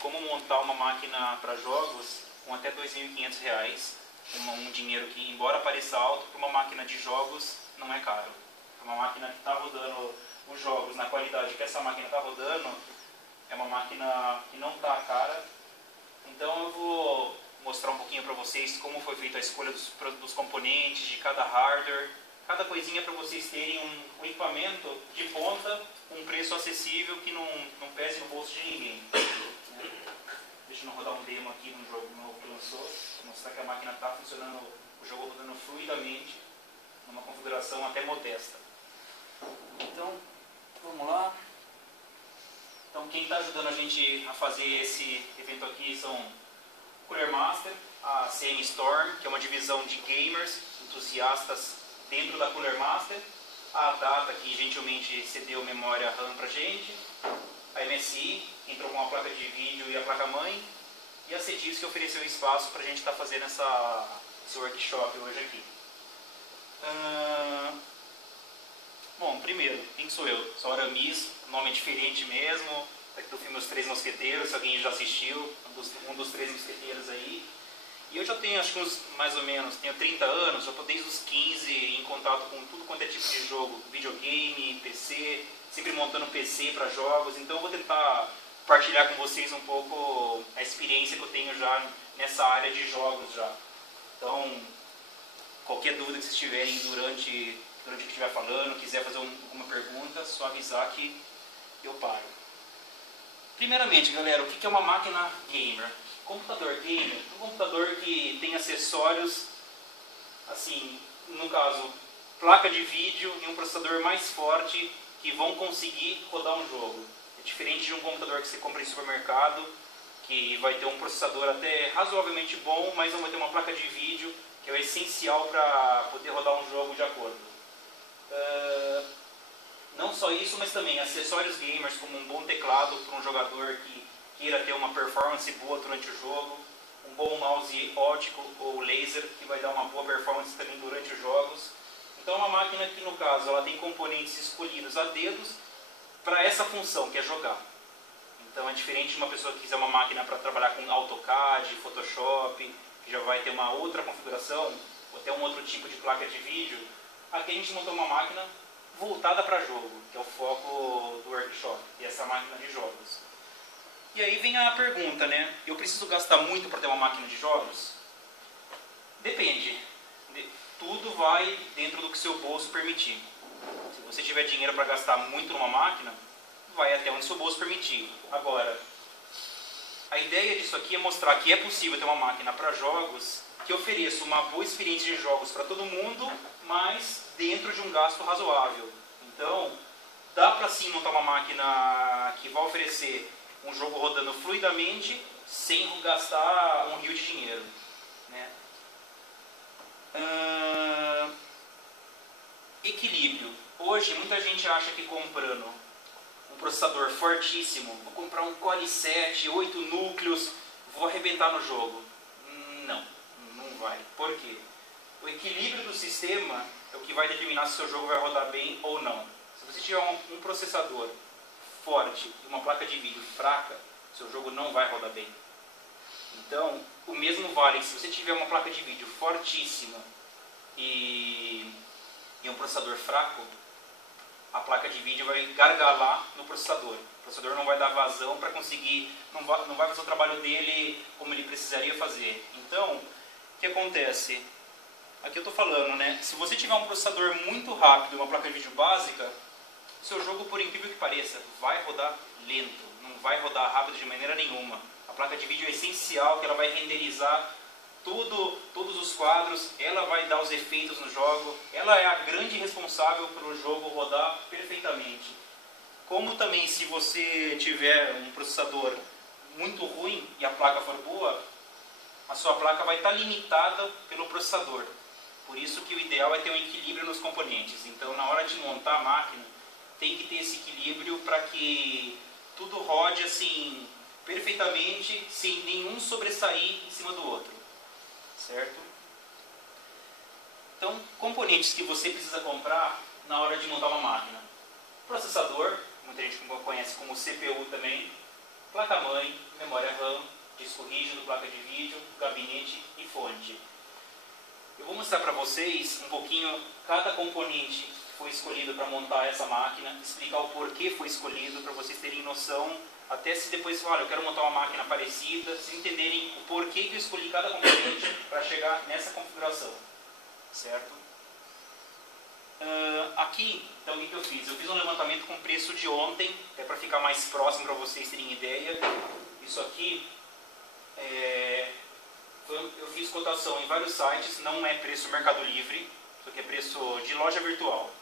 como montar uma máquina para jogos com até R$2.500, um dinheiro que, embora pareça alto, para uma máquina de jogos não é caro. Para uma máquina que está rodando os jogos na qualidade que essa máquina está rodando, é uma máquina que não está cara. Então eu vou mostrar um pouquinho para vocês como foi feita a escolha dos componentes, de cada hardware, cada coisinha para vocês terem um equipamento de ponta, com um preço acessível que não pese no bolso de ninguém. Deixa eu rodar um demo aqui num jogo novo que lançou, para mostrar que a máquina está funcionando, o jogo rodando fluidamente, numa configuração até modesta. Então, vamos lá. Então, quem está ajudando a gente a fazer esse evento aqui são o Cooler Master, a CM Storm, que é uma divisão de gamers, entusiastas dentro da Cooler Master, a Data, que gentilmente cedeu memória RAM para a gente, a MSI, que entrou com a placa de vídeo e a placa-mãe, e a Cedis, que ofereceu espaço para a gente estar fazendo esse workshop hoje aqui. Bom, primeiro, quem sou eu? Sou Aramis, nome é diferente mesmo, aqui do filme Os Três Mosqueteiros, se alguém já assistiu, um dos Três Mosqueteiros aí. E eu já tenho, acho que mais ou menos, tenho 30 anos, já estou desde os 15 em contato com tudo quanto é tipo de jogo, videogame, PC, sempre montando PC para jogos, então eu vou tentar compartilhar com vocês um pouco a experiência que eu tenho já nessa área de jogos já. Então, qualquer dúvida que vocês tiverem durante o que eu estiver falando, quiser fazer alguma pergunta, só avisar que eu paro. Primeiramente, galera, o que é uma máquina gamer? Computador gamer é um computador que tem acessórios, assim, no caso, placa de vídeo e um processador mais forte que vão conseguir rodar um jogo. É diferente de um computador que você compra em supermercado, que vai ter um processador até razoavelmente bom, mas não vai ter uma placa de vídeo, que é o essencial para poder rodar um jogo de acordo. Não só isso, mas também acessórios gamers, como um bom teclado para um jogador que queira ter uma performance boa durante o jogo, um bom mouse óptico ou laser, que vai dar uma boa performance também durante os jogos. Então é uma máquina que, no caso, ela tem componentes escolhidos a dedos para essa função, que é jogar. Então é diferente de uma pessoa que quiser uma máquina para trabalhar com AutoCAD, Photoshop, que já vai ter uma outra configuração, ou até um outro tipo de placa de vídeo. Aqui a gente montou uma máquina voltada para jogo, que é o foco do workshop, e essa máquina de jogos. E aí vem a pergunta, né? Eu preciso gastar muito para ter uma máquina de jogos? Depende. Tudo vai dentro do que seu bolso permitir. Se você tiver dinheiro para gastar muito numa máquina, vai até onde seu bolso permitir. Agora, a ideia disso aqui é mostrar que é possível ter uma máquina para jogos que ofereça uma boa experiência de jogos para todo mundo, mas dentro de um gasto razoável. Então, dá para sim montar uma máquina que vai oferecer um jogo rodando fluidamente, sem gastar um rio de dinheiro, né? Equilíbrio. Hoje, muita gente acha que comprando um processador fortíssimo, vou comprar um Core i7, 8 núcleos, vou arrebentar no jogo. Não vai. Por quê? O equilíbrio do sistema é o que vai determinar se o seu jogo vai rodar bem ou não. Se você tiver um processador forte e uma placa de vídeo fraca, seu jogo não vai rodar bem. Então, o mesmo vale se você tiver uma placa de vídeo fortíssima e um processador fraco, a placa de vídeo vai gargalar no processador. O processador não vai dar vazão para conseguir, não vai fazer o trabalho dele como ele precisaria fazer. Então, o que acontece? Aqui eu estou falando, né? Se você tiver um processador muito rápido e uma placa de vídeo básica, seu jogo, por incrível que pareça, vai rodar lento, não vai rodar rápido de maneira nenhuma. A placa de vídeo é essencial, que ela vai renderizar todos os quadros, ela vai dar os efeitos no jogo, ela é a grande responsável pelo jogo rodar perfeitamente. Como também, se você tiver um processador muito ruim e a placa for boa, a sua placa vai estar limitada pelo processador. Por isso que o ideal é ter um equilíbrio nos componentes. Então, na hora de montar a máquina, tem que ter esse equilíbrio para que tudo rode assim perfeitamente, sem nenhum sobressair em cima do outro. Certo? Então, componentes que você precisa comprar na hora de montar uma máquina. Processador, muita gente conhece como CPU também. placa-mãe, memória RAM, disco rígido, placa de vídeo, gabinete e fonte. Eu vou mostrar para vocês um pouquinho cada componente que foi escolhido para montar essa máquina, explicar o porquê foi escolhido, para vocês terem noção, até se depois falar, eu quero montar uma máquina parecida, se entenderem o porquê que eu escolhi cada componente para chegar nessa configuração, certo? Aqui, então o que eu fiz? Eu fiz um levantamento com preço de ontem, é para ficar mais próximo para vocês terem ideia. Isso aqui, eu fiz cotação em vários sites, não é preço Mercado Livre, isso aqui é preço de loja virtual.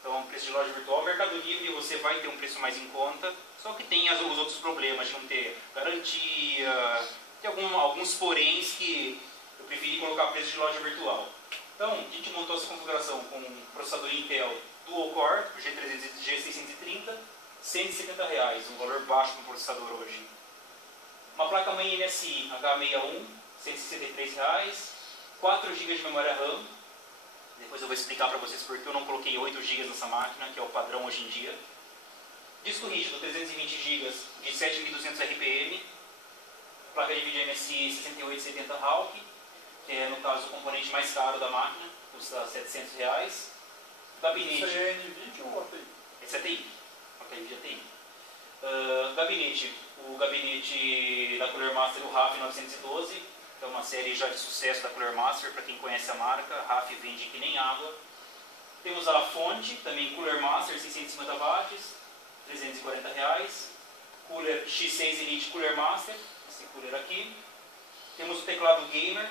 Então, preço de loja virtual, Mercado Livre, você vai ter um preço mais em conta, só que tem os outros problemas de não ter garantia, tem alguns poréns que eu preferi colocar preço de loja virtual. Então, a gente montou essa configuração com um processador Intel Dual Core, G630, R$170, um valor baixo para o processador hoje. Uma placa-mãe MSI H61, R$163, 4 GB de memória RAM. Depois eu vou explicar para vocês porque eu não coloquei 8 GB nessa máquina, que é o padrão hoje em dia. Disco rígido, 320 GB de 7.200 RPM. Placa de vídeo MSI 6870 Hawk, que é, no caso, o componente mais caro da máquina, custa R$700. Gabinete. Isso aí é NVIDIA ou ATI? Esse é TI. Ok, NVIDIA TI. Gabinete. O gabinete da Cooler Master, o RAF 912, que é uma série já de sucesso da Cooler Master, para quem conhece a marca. A RAF vende que nem água. Temos a fonte, também Cooler Master, 650 watts, R$340. Cooler X6 Elite Cooler Master, esse cooler aqui. Temos o teclado Gamer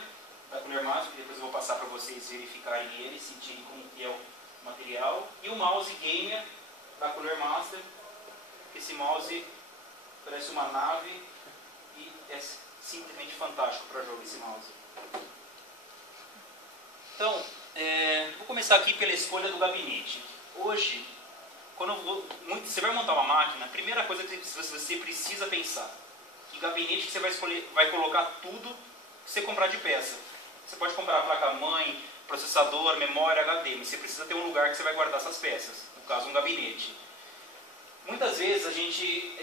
da Cooler Master, que depois eu vou passar para vocês verificarem ele, sentirem como que é o material. E o mouse Gamer da Cooler Master. Esse mouse parece uma nave e é simplesmente fantástico para jogo esse mouse. Então, vou começar aqui pela escolha do gabinete. Hoje, você vai montar uma máquina, a primeira coisa que você precisa pensar, que gabinete que você vai escolher, vai colocar tudo que você comprar de peça. Você pode comprar a placa-mãe, processador, memória, HD, mas você precisa ter um lugar que você vai guardar essas peças, no caso um gabinete. Muitas vezes a gente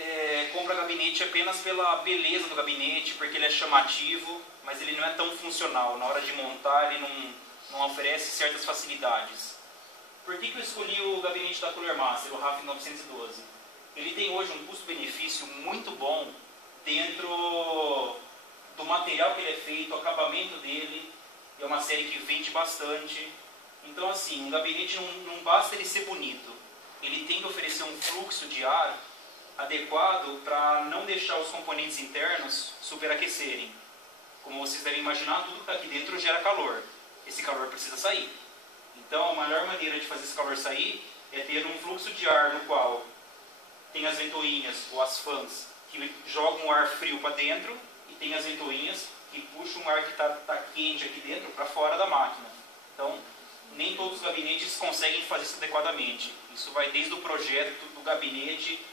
compra gabinete apenas pela beleza do gabinete, porque ele é chamativo, mas ele não é tão funcional. Na hora de montar ele não oferece certas facilidades. Por que eu escolhi o gabinete da Cooler Master, o RAF 912? Ele tem hoje um custo-benefício muito bom dentro do material que ele é feito, o acabamento dele. É uma série que vende bastante. Então, assim, um gabinete não basta ele ser bonito. Ele tem que oferecer um fluxo de ar adequado para não deixar os componentes internos superaquecerem. Como vocês devem imaginar, tudo que está aqui dentro gera calor. Esse calor precisa sair. Então, a melhor maneira de fazer esse calor sair é ter um fluxo de ar no qual tem as ventoinhas ou as fãs que jogam o ar frio para dentro e tem as ventoinhas que puxam o ar que está quente aqui dentro para fora da máquina. Então, nem todos os gabinetes conseguem fazer isso adequadamente. Isso vai desde o projeto do gabinete,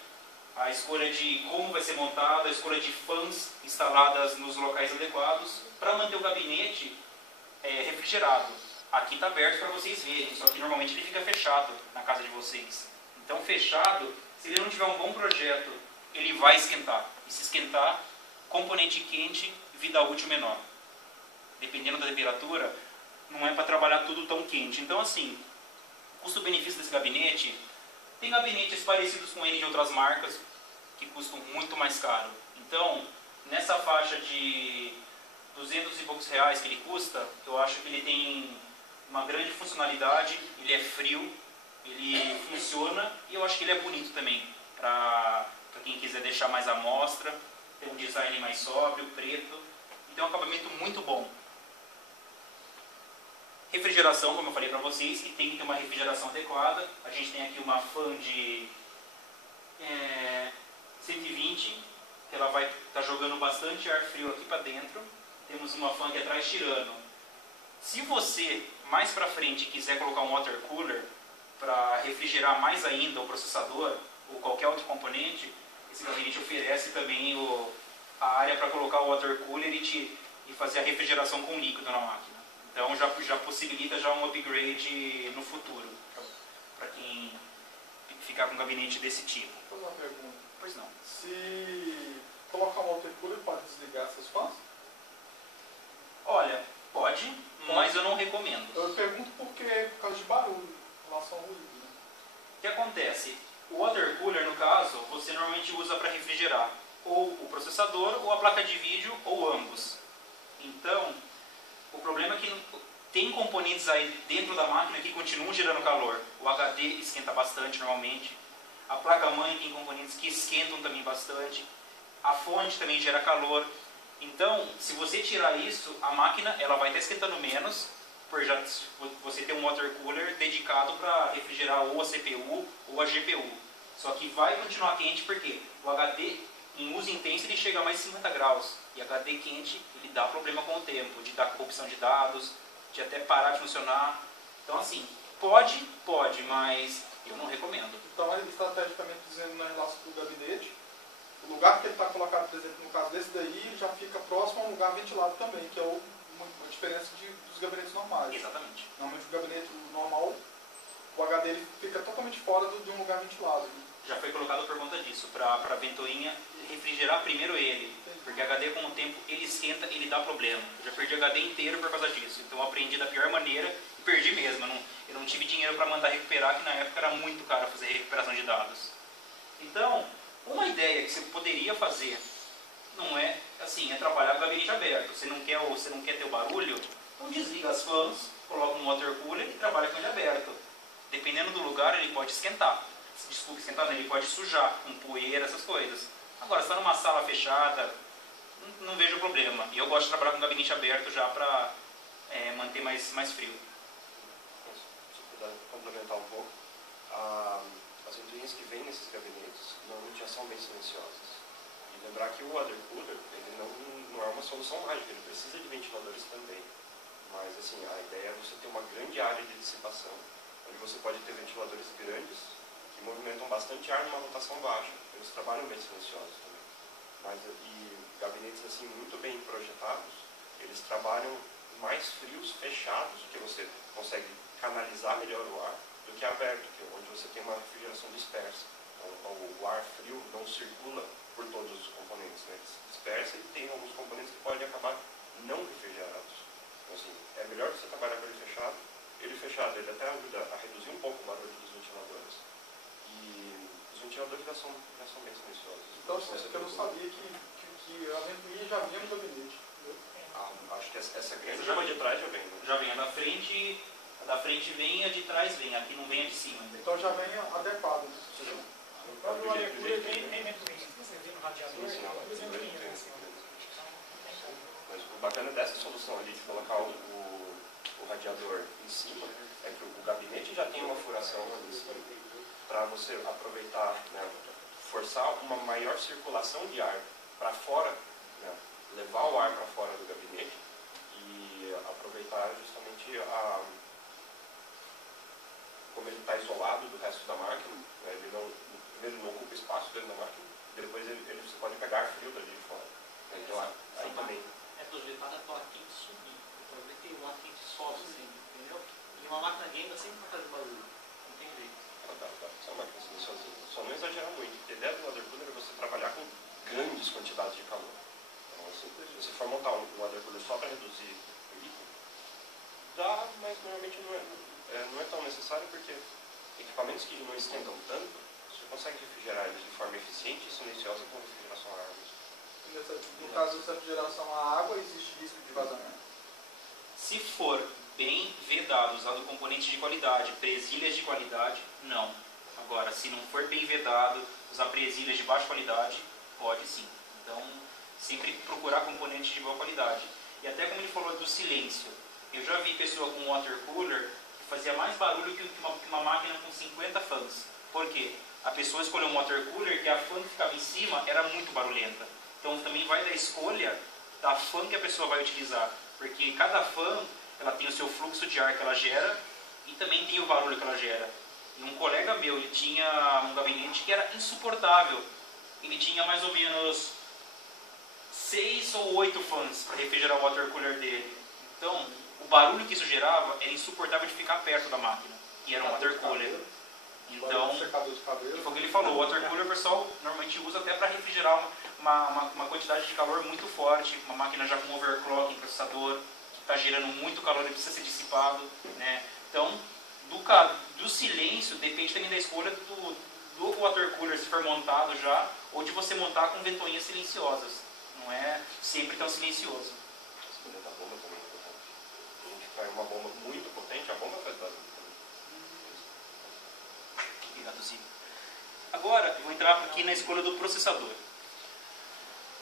a escolha de como vai ser montado, a escolha de fãs instaladas nos locais adequados, para manter o gabinete refrigerado. Aqui está aberto para vocês verem, só que normalmente ele fica fechado na casa de vocês. Então, fechado, se ele não tiver um bom projeto, ele vai esquentar. E se esquentar, componente quente, vida útil menor. Dependendo da temperatura, não é para trabalhar tudo tão quente. Então, assim, custo-benefício desse gabinete, tem gabinetes parecidos com ele de outras marcas, que custam muito mais caro. Então, nessa faixa de 200 e poucos reais que ele custa, eu acho que ele tem uma grande funcionalidade, ele é frio, ele funciona e eu acho que ele é bonito também, para quem quiser deixar mais à mostra, tem um design mais sóbrio, preto, e tem um acabamento muito bom. Refrigeração, como eu falei para vocês, que tem que ter uma refrigeração adequada. A gente tem aqui uma fan de 120, que ela vai estar jogando bastante ar frio aqui para dentro. Temos uma fan aqui atrás tirando. Se você, mais para frente, quiser colocar um water cooler para refrigerar mais ainda o processador ou qualquer outro componente, esse gabinete oferece também a área para colocar o water cooler e fazer a refrigeração com líquido na máquina. Então já possibilita um upgrade no futuro, para quem ficar com um gabinete desse tipo. Vou fazer uma pergunta. Pois não. Se colocar um water cooler pode desligar essas fãs? Olha, pode, mas eu não recomendo. Eu pergunto porque por causa de barulho, em relação ao ruído. Né? O que acontece? O water cooler, no caso, você normalmente usa para refrigerar ou o processador, ou a placa de vídeo, ou ambos. Então, o problema é que tem componentes aí dentro da máquina que continuam gerando calor. O HD esquenta bastante normalmente. A placa-mãe tem componentes que esquentam também bastante. A fonte também gera calor. Então, se você tirar isso, a máquina ela vai estar esquentando menos, por já você ter um water cooler dedicado para refrigerar ou a CPU ou a GPU. Só que vai continuar quente porque o HD em uso intenso ele chega a mais de 50 graus. E HD quente ele dá problema com o tempo, de dar corrupção de dados, de até parar de funcionar. Então assim, pode, mas eu não recomendo. Então, estrategicamente dizendo na relação do gabinete, o lugar que ele está colocado, por exemplo, no caso desse daí, ele já fica próximo a um lugar ventilado também, que é uma diferença dos gabinetes normais. Exatamente. Normalmente o gabinete normal, o HD ele fica totalmente fora de um lugar ventilado. Já foi colocado por conta disso, para a ventoinha refrigerar primeiro ele. Porque HD com o tempo ele esquenta, ele dá problema. Eu já perdi HD inteiro por causa disso. Então eu aprendi da pior maneira e perdi mesmo. Eu não tive dinheiro para mandar recuperar, que na época era muito caro fazer recuperação de dados. Então, uma ideia que você poderia fazer não é assim, é trabalhar com o gabinete aberto. Você não quer ter o barulho, então desliga as fãs, coloca um water cooler e trabalha com ele aberto. Dependendo do lugar, ele pode esquentar. Desculpa, esquentar, ele pode sujar com poeira, essas coisas. Agora, se está numa sala fechada, não vejo problema. E eu gosto de trabalhar com o gabinete aberto já para manter mais frio. Se puder complementar um pouco, as ventoinhas que vêm nesses gabinetes normalmente já são bem silenciosas. E lembrar que o water cooler ele não é uma solução mágica, ele precisa de ventiladores também. Mas assim, a ideia é você ter uma grande área de dissipação, onde você pode ter ventiladores grandes que movimentam bastante ar numa rotação baixa. Eles trabalham bem silenciosos também. E gabinetes assim muito bem projetados, eles trabalham mais frios, fechados, que você consegue canalizar melhor o ar, do que aberto, onde você tem uma refrigeração dispersa. Então, o ar frio não circula por todos os componentes, né? Ele se dispersa e tem alguns componentes que podem acabar não refrigerados. Então, assim, é melhor você trabalhar com ele fechado. Ele fechado, ele até ajuda a reduzir um pouco o barulho dos ventiladores. E os ventiladores já são bem silenciosos. Então, eu não sabia que a ventoinha já vinha no gabinete. Acho que essa grande já de trás já vem. Né? Já vem a da frente vem, a de trás vem, aqui não vem a de cima ainda. Então já vem adequado. Né? Sim. O próprio water cooler tem ventoinha. Você vê no radiador, tem ventoinha. Mas o bacana dessa solução ali de colocar o radiador em cima é que o gabinete já tem uma furação ali em cima para você aproveitar, né, forçar uma maior circulação de ar para fora, né, levar o ar para fora do gabinete e aproveitar justamente como ele está isolado do resto da máquina, né, ele não ocupa espaço dentro da máquina, e depois você pode pegar ar frio dali de fora. Então aí também. É projetada para o ar quente subir. Então vai ter um ar quente sobe sempre, entendeu? E uma máquina gamer sempre vai fazer barulho. Não tem jeito. São máquinas silenciosas. Só não exagerar muito. A ideia do water cooler é você trabalhar com grandes quantidades de calor. Então, assim, se você for montar um water cooler só para reduzir o líquido, dá, mas normalmente não é tão necessário porque equipamentos que não esquentam tanto, você consegue refrigerar eles de forma eficiente e silenciosa com refrigeração a água. No caso dessa refrigeração a água, existe risco de vazamento? Se for bem vedado, usando componentes de qualidade, presilhas de qualidade, não. Agora, se não for bem vedado, usar presilhas de baixa qualidade, pode sim. Então, sempre procurar componentes de boa qualidade. E até como ele falou do silêncio, eu já vi pessoa com water cooler que fazia mais barulho que uma máquina com 50 fãs. Por quê? A pessoa escolheu um water cooler que a fã que ficava em cima era muito barulhenta. Então também vai da escolha da fã que a pessoa vai utilizar. Porque cada fã ela tem o seu fluxo de ar que ela gera e também tem o barulho que ela gera. E um colega meu, ele tinha um gabinete que era insuportável. Ele tinha mais ou menos 6 ou 8 fãs para refrigerar o water cooler dele. Então, o barulho que isso gerava era insuportável de ficar perto da máquina. E era um water cooler. Então, foi o que ele falou, o water cooler o pessoal normalmente usa até para refrigerar uma quantidade de calor muito forte, uma máquina já com overclock em processador, que está gerando muito calor e precisa ser dissipado, né? Então, do silêncio depende também da escolha do water cooler, se for montado já, ou de você montar com ventoinhas silenciosas. Não é sempre tão silencioso. A escolha da bomba também é importante. A gente pega uma bomba muito potente, a bomba faz barulho também. Obrigado, Zico. Agora, eu vou entrar aqui na escolha do processador.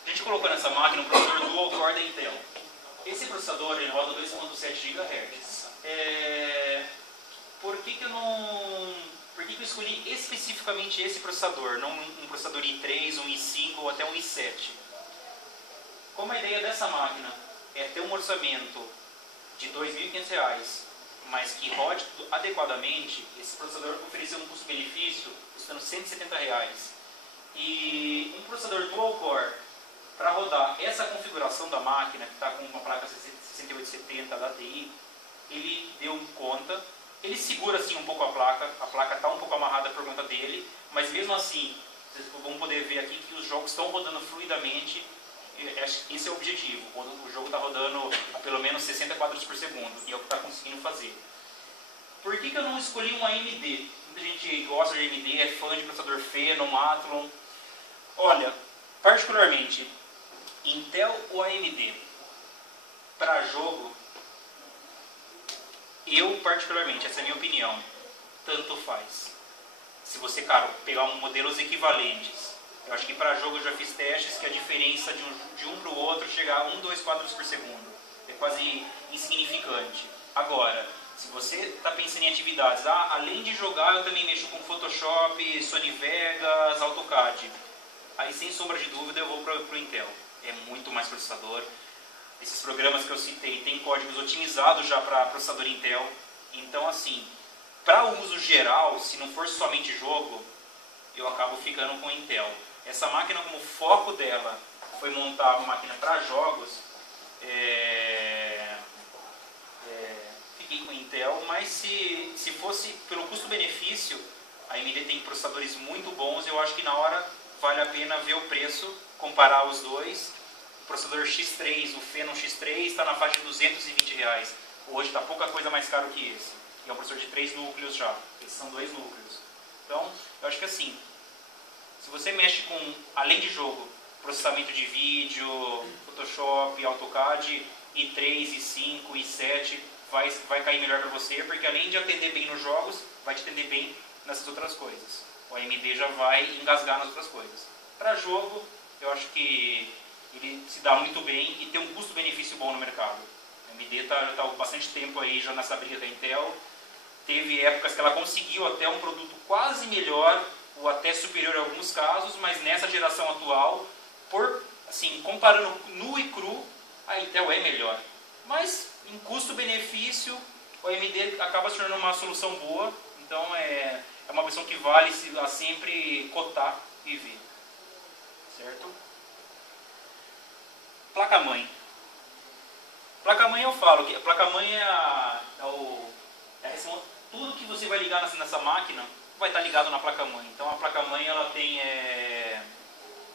A gente colocou nessa máquina um processador dual core da Intel. Esse processador ele roda 2.7 GHz. Por que eu escolhi especificamente esse processador, não um processador i3, um i5 ou até um i7? Como a ideia dessa máquina é ter um orçamento de R$ 2.500, mas que rode adequadamente, esse processador ofereceu um custo-benefício custando R$ 170. E um processador dual-core, para rodar essa configuração da máquina, que está com uma placa 6870 da TI, ele deu conta. Ele segura assim um pouco a placa está um pouco amarrada por conta dele, mas mesmo assim, vocês vão poder ver aqui que os jogos estão rodando fluidamente. Esse é o objetivo, quando o jogo está rodando a pelo menos 60 quadros por segundo, e é o que está conseguindo fazer. Por que eu não escolhi um AMD? Muita gente gosta de AMD, é fã de processador Phenom, Athlon. Olha, particularmente, Intel ou AMD? Para jogo, eu particularmente, essa é a minha opinião, tanto faz. Se você, cara, pegar modelos equivalentes, eu acho que para jogo eu já fiz testes que a diferença de um para o outro chega a 1, 2 quadros por segundo. É quase insignificante. Agora, se você está pensando em atividades, além de jogar eu também mexo com Photoshop, Sony Vegas, AutoCAD. Aí sem sombra de dúvida eu vou para o Intel. É muito mais processador. Esses programas que eu citei têm códigos otimizados já para processador Intel. Então assim, para uso geral, se não for somente jogo, eu acabo ficando com Intel. Essa máquina, como foco dela foi montar uma máquina para jogos, fiquei com Intel, mas se fosse pelo custo-benefício, a AMD tem processadores muito bons, eu acho que na hora vale a pena ver o preço, comparar os dois. O processador X3, o Phenom X3, está na faixa de R$220. Hoje está pouca coisa mais caro que esse. E é um processador de 3 núcleos já, esses são 2 núcleos. Então, eu acho que assim, se você mexe com, além de jogo, processamento de vídeo, Photoshop, AutoCAD, i3, i5, i7, vai cair melhor para você, porque além de atender bem nos jogos, vai te atender bem nessas outras coisas. O AMD já vai engasgar nas outras coisas. Para jogo, eu acho que ele se dá muito bem e tem um custo-benefício bom no mercado. A AMD está há bastante tempo aí já nessa briga da Intel. Teve épocas que ela conseguiu até um produto quase melhor, ou até superior em alguns casos, mas nessa geração atual, assim, comparando nu e cru, a Intel é melhor. Mas em custo-benefício, o AMD acaba se tornando uma solução boa, então é uma opção que vale a sempre cotar e ver. Certo? Placa-mãe. Placa-mãe eu falo que a placa-mãe tudo que você vai ligar nessa máquina vai estar ligado na placa-mãe. Então a placa-mãe ela tem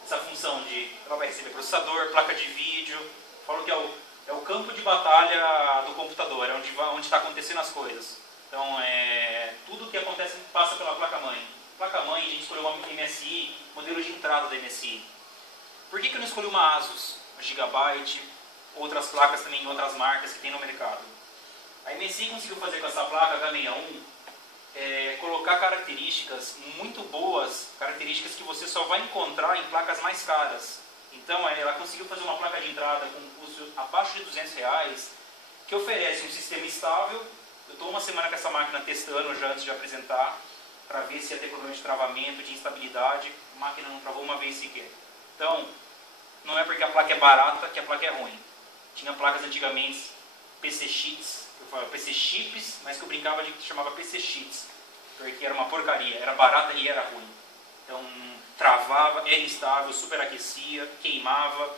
essa função ela vai receber processador, placa de vídeo. Eu falo que é o campo de batalha do computador, é onde está acontecendo as coisas. Então tudo que acontece passa pela placa-mãe. Placa-mãe, a gente escolheu uma MSI, modelo de entrada da MSI. Por que eu não escolhi uma Asus, uma Gigabyte, outras placas também em outras marcas que tem no mercado? A MSI conseguiu fazer com essa placa H61 colocar características muito boas, características que você só vai encontrar em placas mais caras. Então ela conseguiu fazer uma placa de entrada com um custo abaixo de R$200, que oferece um sistema estável. Eu estou uma semana com essa máquina testando já antes de apresentar, para ver se ia ter problema de travamento, de instabilidade. A máquina não travou uma vez sequer. Então, não é porque a placa é barata que a placa é ruim. Tinha placas antigamente, PC Cheats, PC Chips, mas que eu brincava de que chamava PC Cheats, porque era uma porcaria, era barata e era ruim. Então, travava, era instável, superaquecia, queimava.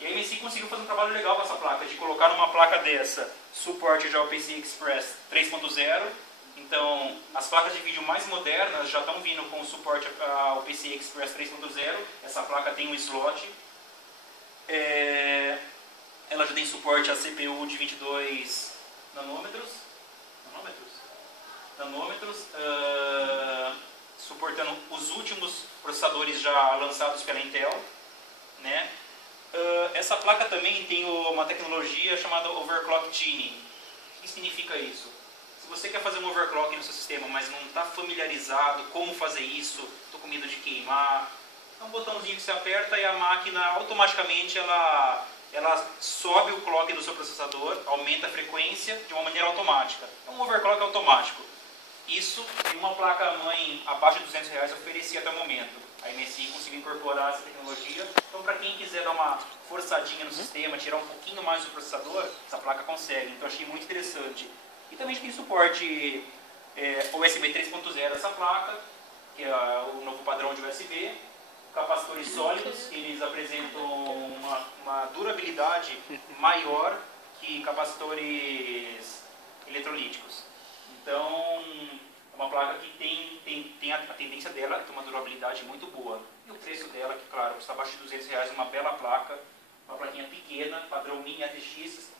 E a MSI conseguiu fazer um trabalho legal com essa placa, de colocar numa placa dessa suporte já ao PCI Express 3.0. Então, as placas de vídeo mais modernas já estão vindo com o suporte ao PCI Express 3.0. Essa placa tem um slot Ela já tem suporte a CPU de 22 nanômetros, suportando os últimos processadores já lançados pela Intel, né? Essa placa também tem uma tecnologia chamada Overclock Tuning. O que significa isso? Se você quer fazer um overclock no seu sistema, mas não está familiarizado como fazer isso, estou com medo de queimar, é um botãozinho que você aperta e a máquina automaticamente ela sobe o clock do seu processador, aumenta a frequência de uma maneira automática. É um overclock automático. Isso em uma placa-mãe abaixo de R$200 oferecia até o momento. A MSI conseguiu incorporar essa tecnologia. Então, para quem quiser dar uma forçadinha no sistema, tirar um pouquinho mais do processador, essa placa consegue. Então, achei muito interessante. E também tem suporte USB 3.0 essa placa, que é o novo padrão de USB. Capacitores sólidos, eles apresentam uma durabilidade maior que capacitores eletrolíticos. Então, é uma placa que tem a tendência dela ter uma durabilidade muito boa. E o preço dela, que claro, custa abaixo de R$200, uma bela placa, uma plaquinha pequena, padrão mini ATX. Se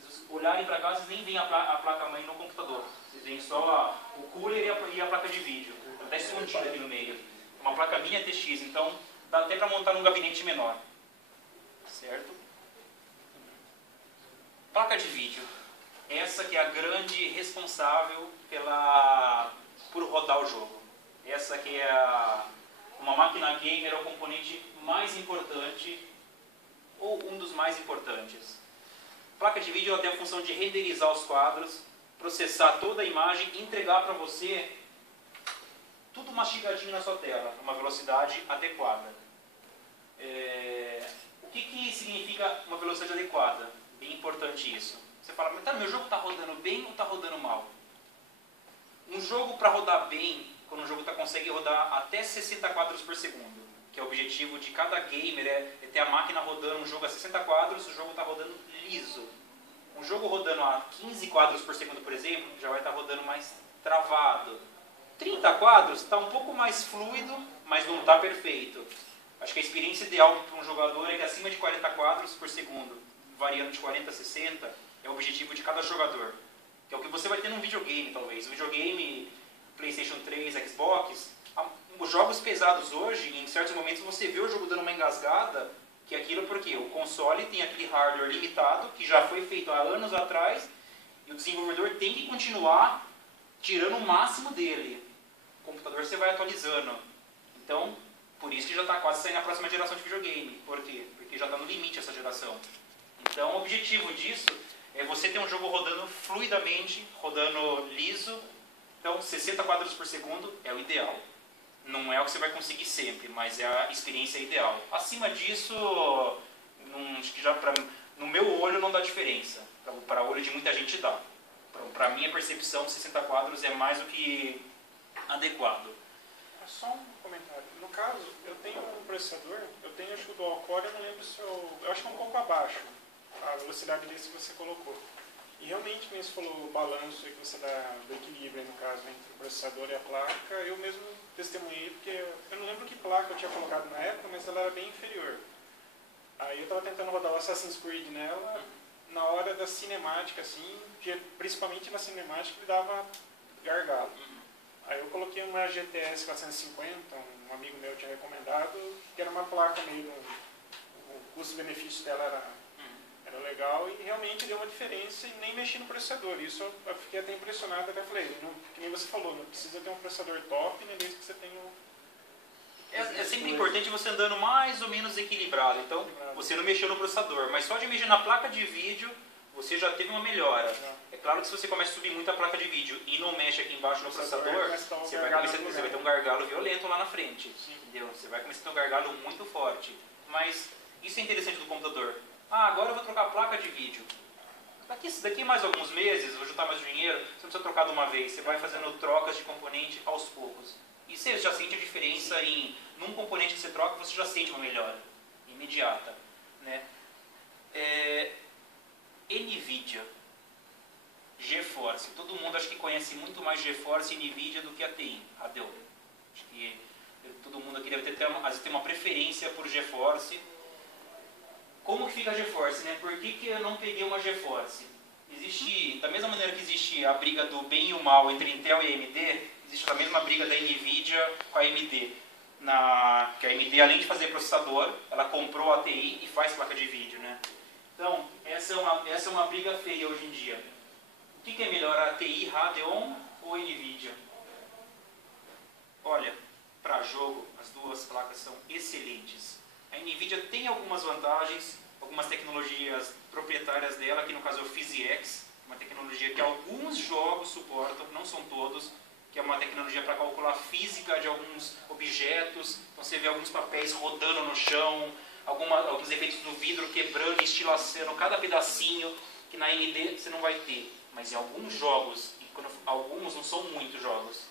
vocês olharem para cá, vocês nem veem a placa-mãe no computador. Vocês veem só o cooler e a placa de vídeo. Está escondida aqui no meio. Uma placa mini ATX, então dá até para montar num gabinete menor. Certo? Placa de vídeo. Essa que é a grande responsável por rodar o jogo. Essa que é uma máquina gamer, é o componente mais importante, ou um dos mais importantes. Placa de vídeo ela tem a função de renderizar os quadros, processar toda a imagem e entregar para você tudo mastigadinho na sua tela, uma velocidade adequada. O que significa uma velocidade adequada? Bem importante isso. Você fala, mas tá, meu jogo está rodando bem ou está rodando mal? Um jogo para rodar bem, quando o jogo consegue rodar até 60 quadros por segundo, que é o objetivo de cada gamer, é ter a máquina rodando um jogo a 60 quadros, o jogo está rodando liso. Um jogo rodando a 15 quadros por segundo, por exemplo, já vai estar rodando mais travado. 30 quadros está um pouco mais fluido, mas não está perfeito. Acho que a experiência ideal para um jogador é que acima de 40 quadros por segundo, variando de 40 a 60, é o objetivo de cada jogador. Que é o que você vai ter num videogame, talvez. O videogame, PlayStation 3, Xbox, os jogos pesados hoje, em certos momentos você vê o jogo dando uma engasgada, que é aquilo porque o console tem aquele hardware limitado, que já foi feito há anos atrás, e o desenvolvedor tem que continuar tirando o máximo dele. O computador você vai atualizando. Então, por isso que já está quase saindo a próxima geração de videogame. Por quê? Porque já está no limite essa geração. Então, o objetivo disso é você ter um jogo rodando fluidamente, rodando liso. Então, 60 quadros por segundo é o ideal. Não é o que você vai conseguir sempre, mas é a experiência ideal. Acima disso, acho que já no meu olho não dá diferença. Para o olho de muita gente dá. Para a minha percepção, 60 quadros é mais do que adequado. Só um comentário. No caso, eu tenho um processador, eu tenho acho que o dual core, eu não lembro se eu acho que é um pouco abaixo a velocidade desse que você colocou. E realmente, como você falou, o balanço que você dá do equilíbrio, no caso, entre o processador e a placa, eu mesmo testemunhei, porque eu não lembro que placa eu tinha colocado na época, mas ela era bem inferior. Aí eu estava tentando rodar o Assassin's Creed nela, na hora da cinemática, assim, principalmente na cinemática, ele dava gargalo. Aí eu coloquei uma GTS 450, um amigo meu tinha recomendado, que era uma placa meio, o custo-benefício dela era legal e realmente deu uma diferença e nem mexi no processador. Isso eu fiquei até impressionado, até falei, que nem você falou, não precisa ter um processador top, nem desde que você tenha É sempre importante você andando mais ou menos equilibrado. Então, você não mexeu no processador, mas só de mexer na placa de vídeo, você já teve uma melhora. É claro que se você começa a subir muito a placa de vídeo e não mexe aqui embaixo no processador, você vai ter um gargalo violento lá na frente. Entendeu? Você vai começar a ter um gargalo muito forte. Mas isso é interessante do computador. Agora eu vou trocar a placa de vídeo. Daqui mais alguns meses, vou juntar mais dinheiro, você não precisa trocar de uma vez. Você vai fazendo trocas de componente aos poucos. E você já sente a diferença num componente que você troca, você já sente uma melhora imediata. Né? NVIDIA, GeForce. Todo mundo acho que conhece muito mais GeForce e NVIDIA do que a TI, a Dell. Acho que todo mundo aqui deve ter uma preferência por GeForce. como que fica a GeForce, né? Por que eu não peguei uma GeForce? Existe, da mesma maneira que existe a briga do bem e o mal entre Intel e AMD, existe a mesma briga da Nvidia com a AMD. Que a AMD, além de fazer processador, ela comprou a TI e faz placa de vídeo, né? Então, essa é uma briga feia hoje em dia. O que é melhor, a TI Radeon ou Nvidia? Olha, para jogo, as duas placas são excelentes. A Nvidia tem algumas vantagens, algumas tecnologias proprietárias dela, que no caso é o PhysX, uma tecnologia que alguns jogos suportam, não são todos, que é uma tecnologia para calcular a física de alguns objetos. Então você vê alguns papéis rodando no chão, alguns efeitos do vidro quebrando e estilhaçando cada pedacinho, que na AMD você não vai ter. Mas em alguns jogos, e alguns não são muitos jogos.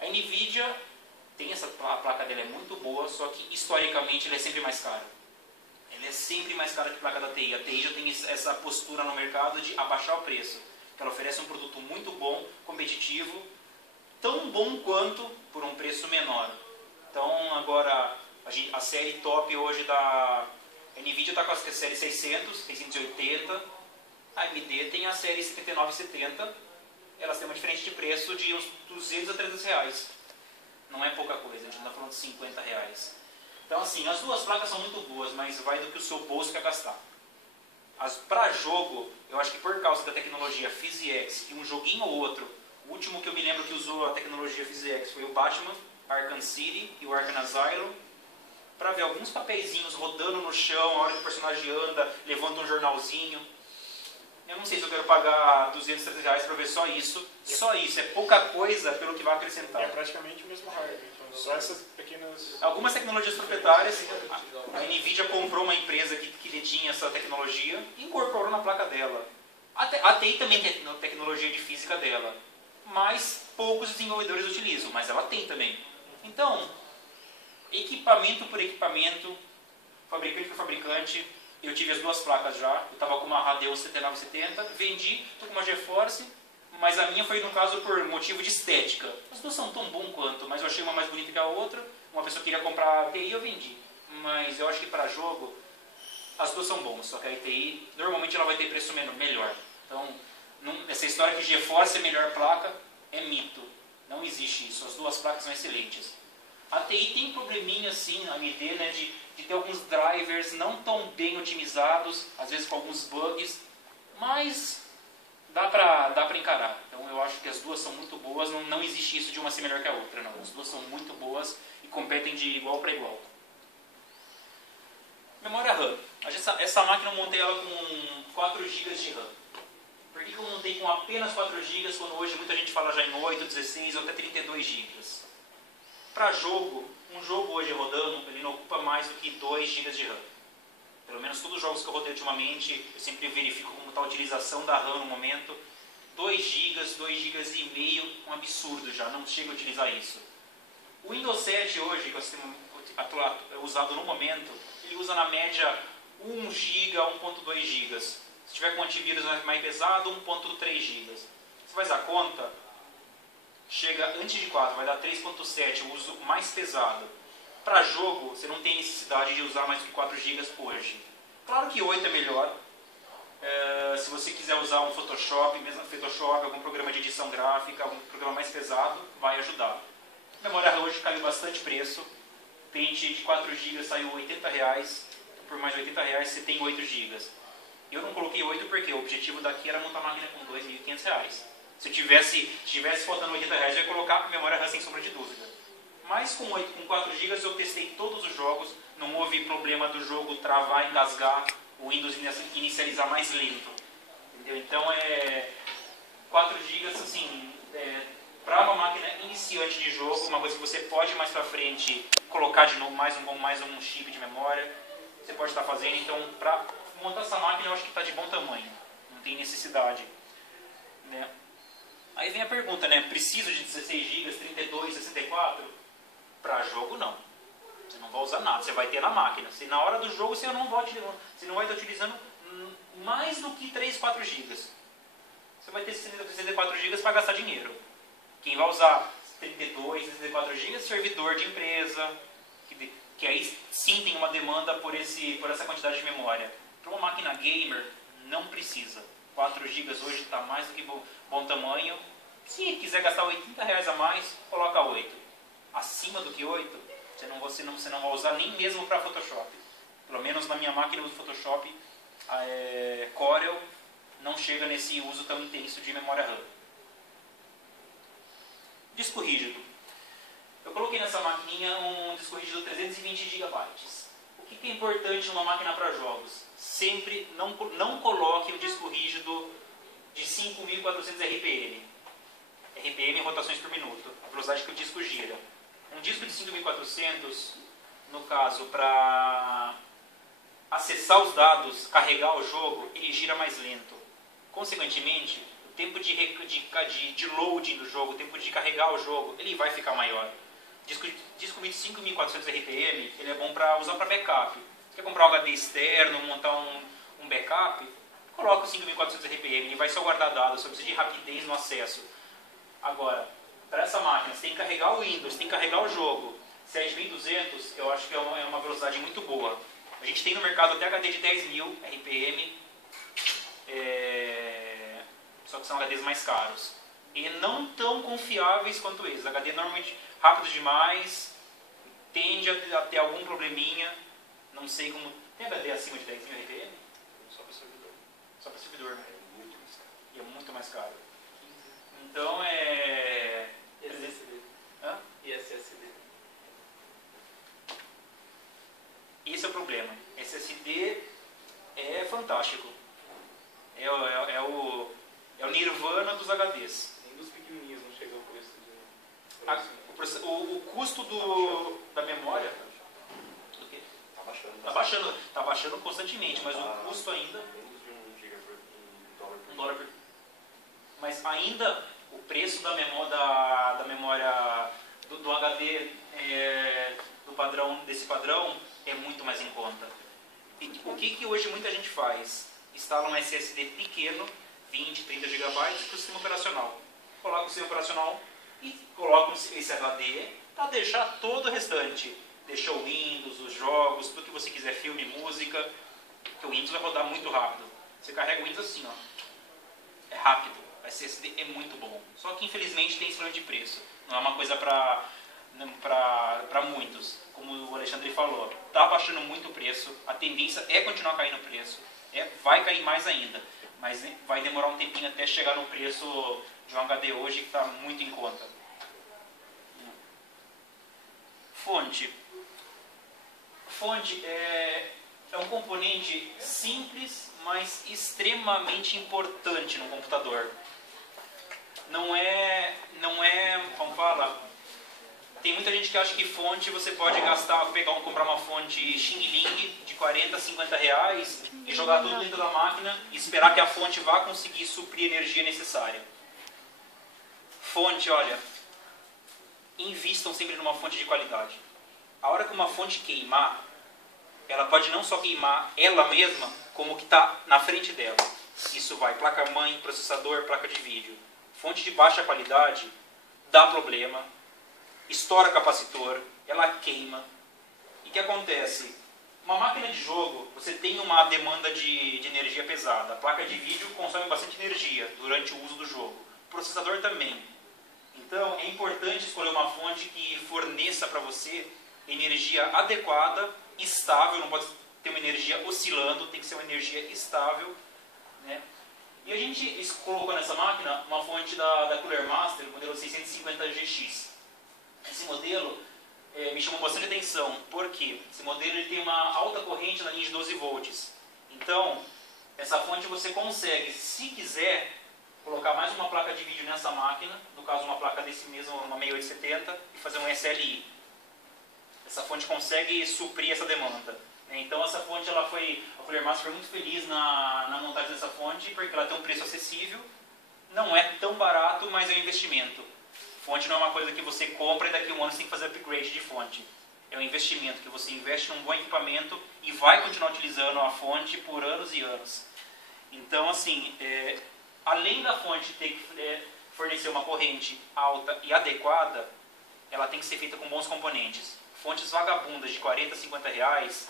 A Nvidia tem a placa dela é muito boa, só que historicamente ela é sempre mais cara. Ela é sempre mais cara que a placa da TI. A TI já tem essa postura no mercado de abaixar o preço. Ela oferece um produto muito bom, competitivo, tão bom quanto por um preço menor. Então agora a série top hoje da Nvidia está com a série 600, 680, a AMD tem a série 7970, elas têm uma diferença de preço de uns 200 a 300 reais. Não é pouca coisa, a gente não está falando de 50 reais. Então assim, as duas placas são muito boas, mas vai do que o seu bolso quer gastar. Para jogo, eu acho que por causa da tecnologia PhysX e um joguinho ou outro, o último que eu me lembro que usou a tecnologia PhysX foi o Batman, Arkham City e o Arkham Asylum, para ver alguns papeizinhos rodando no chão, a hora que o personagem anda, levanta um jornalzinho. Eu não sei se eu quero pagar 200, 300 reais para ver só isso. Só isso, é pouca coisa pelo que vai acrescentar. É praticamente o mesmo hardware, então, só essas pequenas... Algumas tecnologias proprietárias, a Nvidia comprou uma empresa que detinha essa tecnologia e incorporou na placa dela. A TI também tem tecnologia de física dela, mas poucos desenvolvedores utilizam, mas ela tem também. Então, equipamento por equipamento, fabricante por fabricante, eu tive as duas placas já, eu estava com uma Radeon 7970, vendi, estou com uma GeForce, mas a minha foi no caso por motivo de estética. As duas são tão bom quanto, mas eu achei uma mais bonita que a outra, uma pessoa queria comprar a TI e eu vendi. Mas eu acho que para jogo, as duas são boas, só que a TI normalmente ela vai ter preço melhor. Então, essa história que GeForce é a melhor placa é mito, não existe isso, as duas placas são excelentes. A TI tem probleminha sim, a AMD, né, de ter alguns drivers não tão bem otimizados, às vezes com alguns bugs, mas dá pra encarar. Então eu acho que as duas são muito boas, não existe isso de uma ser melhor que a outra, não. As duas são muito boas e competem de igual para igual. Memória RAM. Essa máquina eu montei ela com 4 GB de RAM. Por que eu montei com apenas 4 GB quando hoje muita gente fala já em 8, 16 ou até 32 GB? Para jogo, um jogo hoje rodando, ele não ocupa mais do que 2 GB de RAM. Pelo menos todos os jogos que eu rodei ultimamente, eu sempre verifico como está a utilização da RAM no momento. 2 GB, 2 GB e meio, um absurdo já, não chega a utilizar isso. O Windows 7 hoje, que é o sistema usado no momento, ele usa na média 1 GB a 1.2 GB. Se tiver com antivírus mais pesado, 1.3 GB. Você faz a conta, chega antes de 4, vai dar 3.7, o uso mais pesado. Para jogo, você não tem necessidade de usar mais do que 4 GB hoje. Claro que 8 é melhor. Se você quiser usar um Photoshop, mesmo Photoshop, algum programa de edição gráfica, algum programa mais pesado, vai ajudar. A memória RAM hoje caiu bastante preço. Pente de 4 GB saiu R$80. Por mais R$80 você tem 8 GB. Eu não coloquei 8 porque o objetivo daqui era montar a máquina com R$2.500. Se eu tivesse faltando R$80, eu ia colocar a memória RAM sem sombra de dúvida. Mas com 4 GB eu testei todos os jogos, não houve problema do jogo travar, engasgar, o Windows inicializar mais lento. Entendeu? Então 4 GB assim, para uma máquina iniciante de jogo, uma coisa que você pode mais para frente colocar de novo mais um chip de memória, você pode estar fazendo. Então para montar essa máquina eu acho que está de bom tamanho, não tem necessidade, né? Aí vem a pergunta, né? Preciso de 16 GB, 32, 64? Para jogo, não. Você não vai usar nada, você vai ter na máquina. Se na hora do jogo você não vai estar utilizando mais do que 3, 4 GB. Você vai ter 64 GB para gastar dinheiro. Quem vai usar 32, 64 GB é servidor de empresa, que aí sim tem uma demanda por essa quantidade de memória. Para uma máquina gamer, não precisa. 4 GB hoje está mais do que bom tamanho. Se quiser gastar R$80 a mais, coloca 8. Acima do que 8, você não vai usar nem mesmo para Photoshop. Pelo menos na minha máquina do Photoshop, Corel não chega nesse uso tão intenso de memória RAM. Disco rígido. Eu coloquei nessa maquininha um disco rígido 320 GB. O que é importante numa máquina para jogos? Sempre não coloque um disco rígido de 5.400 RPM. RPM em rotações por minuto, a velocidade que o disco gira. Um disco de 5.400, no caso, para acessar os dados, carregar o jogo, ele gira mais lento. Consequentemente, o tempo de loading do jogo, o tempo de carregar o jogo, ele vai ficar maior. Disco de 5.400 RPM, ele é bom para usar para backup. Você quer comprar um HD externo, montar um backup? Coloca o 5.400 RPM, ele vai só guardar dados, só precisa de rapidez no acesso. Agora, para essa máquina, você tem que carregar o Windows, tem que carregar o jogo. Se é de 1.200, eu acho que é uma velocidade muito boa. A gente tem no mercado até HD de 10.000 RPM, só que são HDs mais caros. E não tão confiáveis quanto esses. HD normalmente rápido demais, tende a ter algum probleminha, não sei como... Tem HD acima de 10.000 RPM? Só para servidor. Só para servidor, né? É muito mais caro. E é muito mais caro. Então E SSD? Hã? E SSD? Esse é o problema. SSD é fantástico. É o nirvana dos HDs. Nem dos pequenininhos não chega ao preço de... O custo da memória... Do quê? Tá baixando constantemente, mas o custo ainda... Menos de 1 GB em dólar por... Mas ainda o preço da memória do HD desse padrão é muito mais em conta. E o que hoje muita gente faz? Instala um SSD pequeno, 20, 30 GB para o sistema operacional. Coloca o sistema operacional e coloca esse HD para deixar todo o restante. Deixa o Windows, os jogos, tudo que você quiser, filme, música, que o Windows vai rodar muito rápido. Você carrega o Windows assim, ó. É rápido. O SSD é muito bom. Só que infelizmente tem esse problema de preço. Não é uma coisa para muitos. Como o Alexandre falou, está baixando muito o preço. A tendência é continuar caindo o preço. Vai cair mais ainda. Mas vai demorar um tempinho até chegar no preço de um HD hoje que está muito em conta. Fonte. Fonte é um componente simples, mas extremamente importante no computador. Não é, como fala, tem muita gente que acha que fonte você pode comprar uma fonte Xing Ling de 40, 50 reais e jogar tudo dentro da máquina e esperar que a fonte vá conseguir suprir a energia necessária. Fonte, olha, invistam sempre numa fonte de qualidade. A hora que uma fonte queimar, ela pode não só queimar ela mesma, como o que está na frente dela. Isso vai placa-mãe, processador, placa de vídeo. Fonte de baixa qualidade dá problema, estoura capacitor, ela queima. E o que acontece? Uma máquina de jogo, você tem uma demanda de energia pesada. A placa de vídeo consome bastante energia durante o uso do jogo. O processador também. Então é importante escolher uma fonte que forneça para você energia adequada, estável, não pode ter uma energia oscilando, tem que ser uma energia estável, né? E a gente colocou nessa máquina uma fonte da Cooler Master, modelo 650GX. Esse modelo me chamou bastante atenção, porque esse modelo ele tem uma alta corrente na linha de 12 volts. Então, essa fonte você consegue, se quiser, colocar mais uma placa de vídeo nessa máquina, no caso uma placa desse mesmo, uma 6870, e fazer um SLI. Essa fonte consegue suprir essa demanda. Então essa fonte, a Cooler Master foi muito feliz na montagem dessa fonte, porque ela tem um preço acessível, não é tão barato, mas é um investimento. Fonte não é uma coisa que você compra e daqui a um ano você tem que fazer upgrade de fonte. É um investimento que você investe num bom equipamento e vai continuar utilizando a fonte por anos e anos. Então assim, além da fonte ter que fornecer uma corrente alta e adequada, ela tem que ser feita com bons componentes. fontes vagabundas de 40, 50 reais,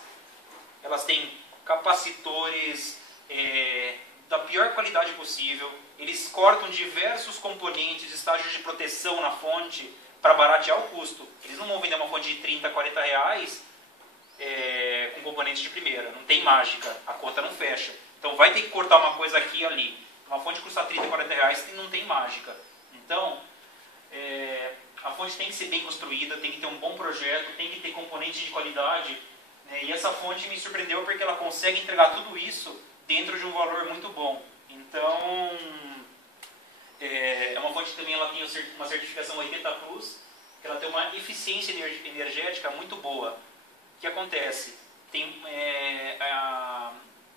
elas têm capacitores da pior qualidade possível, eles cortam diversos componentes, estágios de proteção na fonte para baratear o custo. Eles não vão vender uma fonte de 30, 40 reais com componentes de primeira, não tem mágica, a conta não fecha. Então vai ter que cortar uma coisa aqui e ali. Uma fonte custa 30, 40 reais e não tem mágica. Então, a fonte tem que ser bem construída, tem que ter um bom projeto, tem que ter componentes de qualidade. E essa fonte me surpreendeu porque ela consegue entregar tudo isso dentro de um valor muito bom. Então, é uma fonte que também ela tem uma certificação 80 Plus, que ela tem uma eficiência energética muito boa. O que acontece?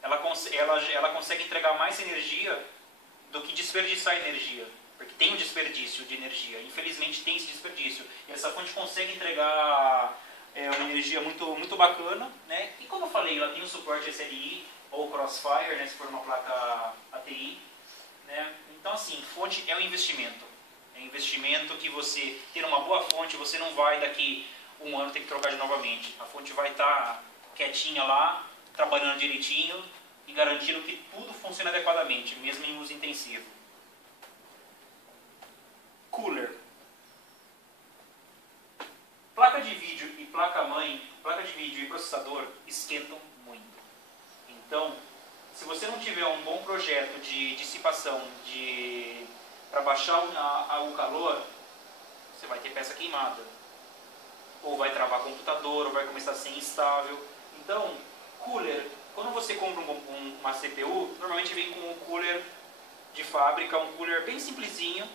Ela consegue entregar mais energia do que desperdiçar energia. Porque tem um desperdício de energia. Infelizmente tem esse desperdício. E essa fonte consegue entregar uma energia muito, muito bacana. Né? E como eu falei, ela tem o suporte SLI ou Crossfire, né, se for uma placa ATI. Né? Então assim, fonte é um investimento. É um investimento que você ter uma boa fonte, você não vai daqui um ano ter que trocar de novamente. A fonte vai estar quietinha lá, trabalhando direitinho e garantindo que tudo funciona adequadamente, mesmo em uso intensivo. Cooler. Placa de vídeo e placa-mãe, placa de vídeo e processador esquentam muito. Então, se você não tiver um bom projeto de dissipação para baixar o calor, você vai ter peça queimada. Ou vai travar computador, ou vai começar a ser instável. Então, cooler, quando você compra uma CPU, normalmente vem com um cooler de fábrica, um cooler bem simplesinho,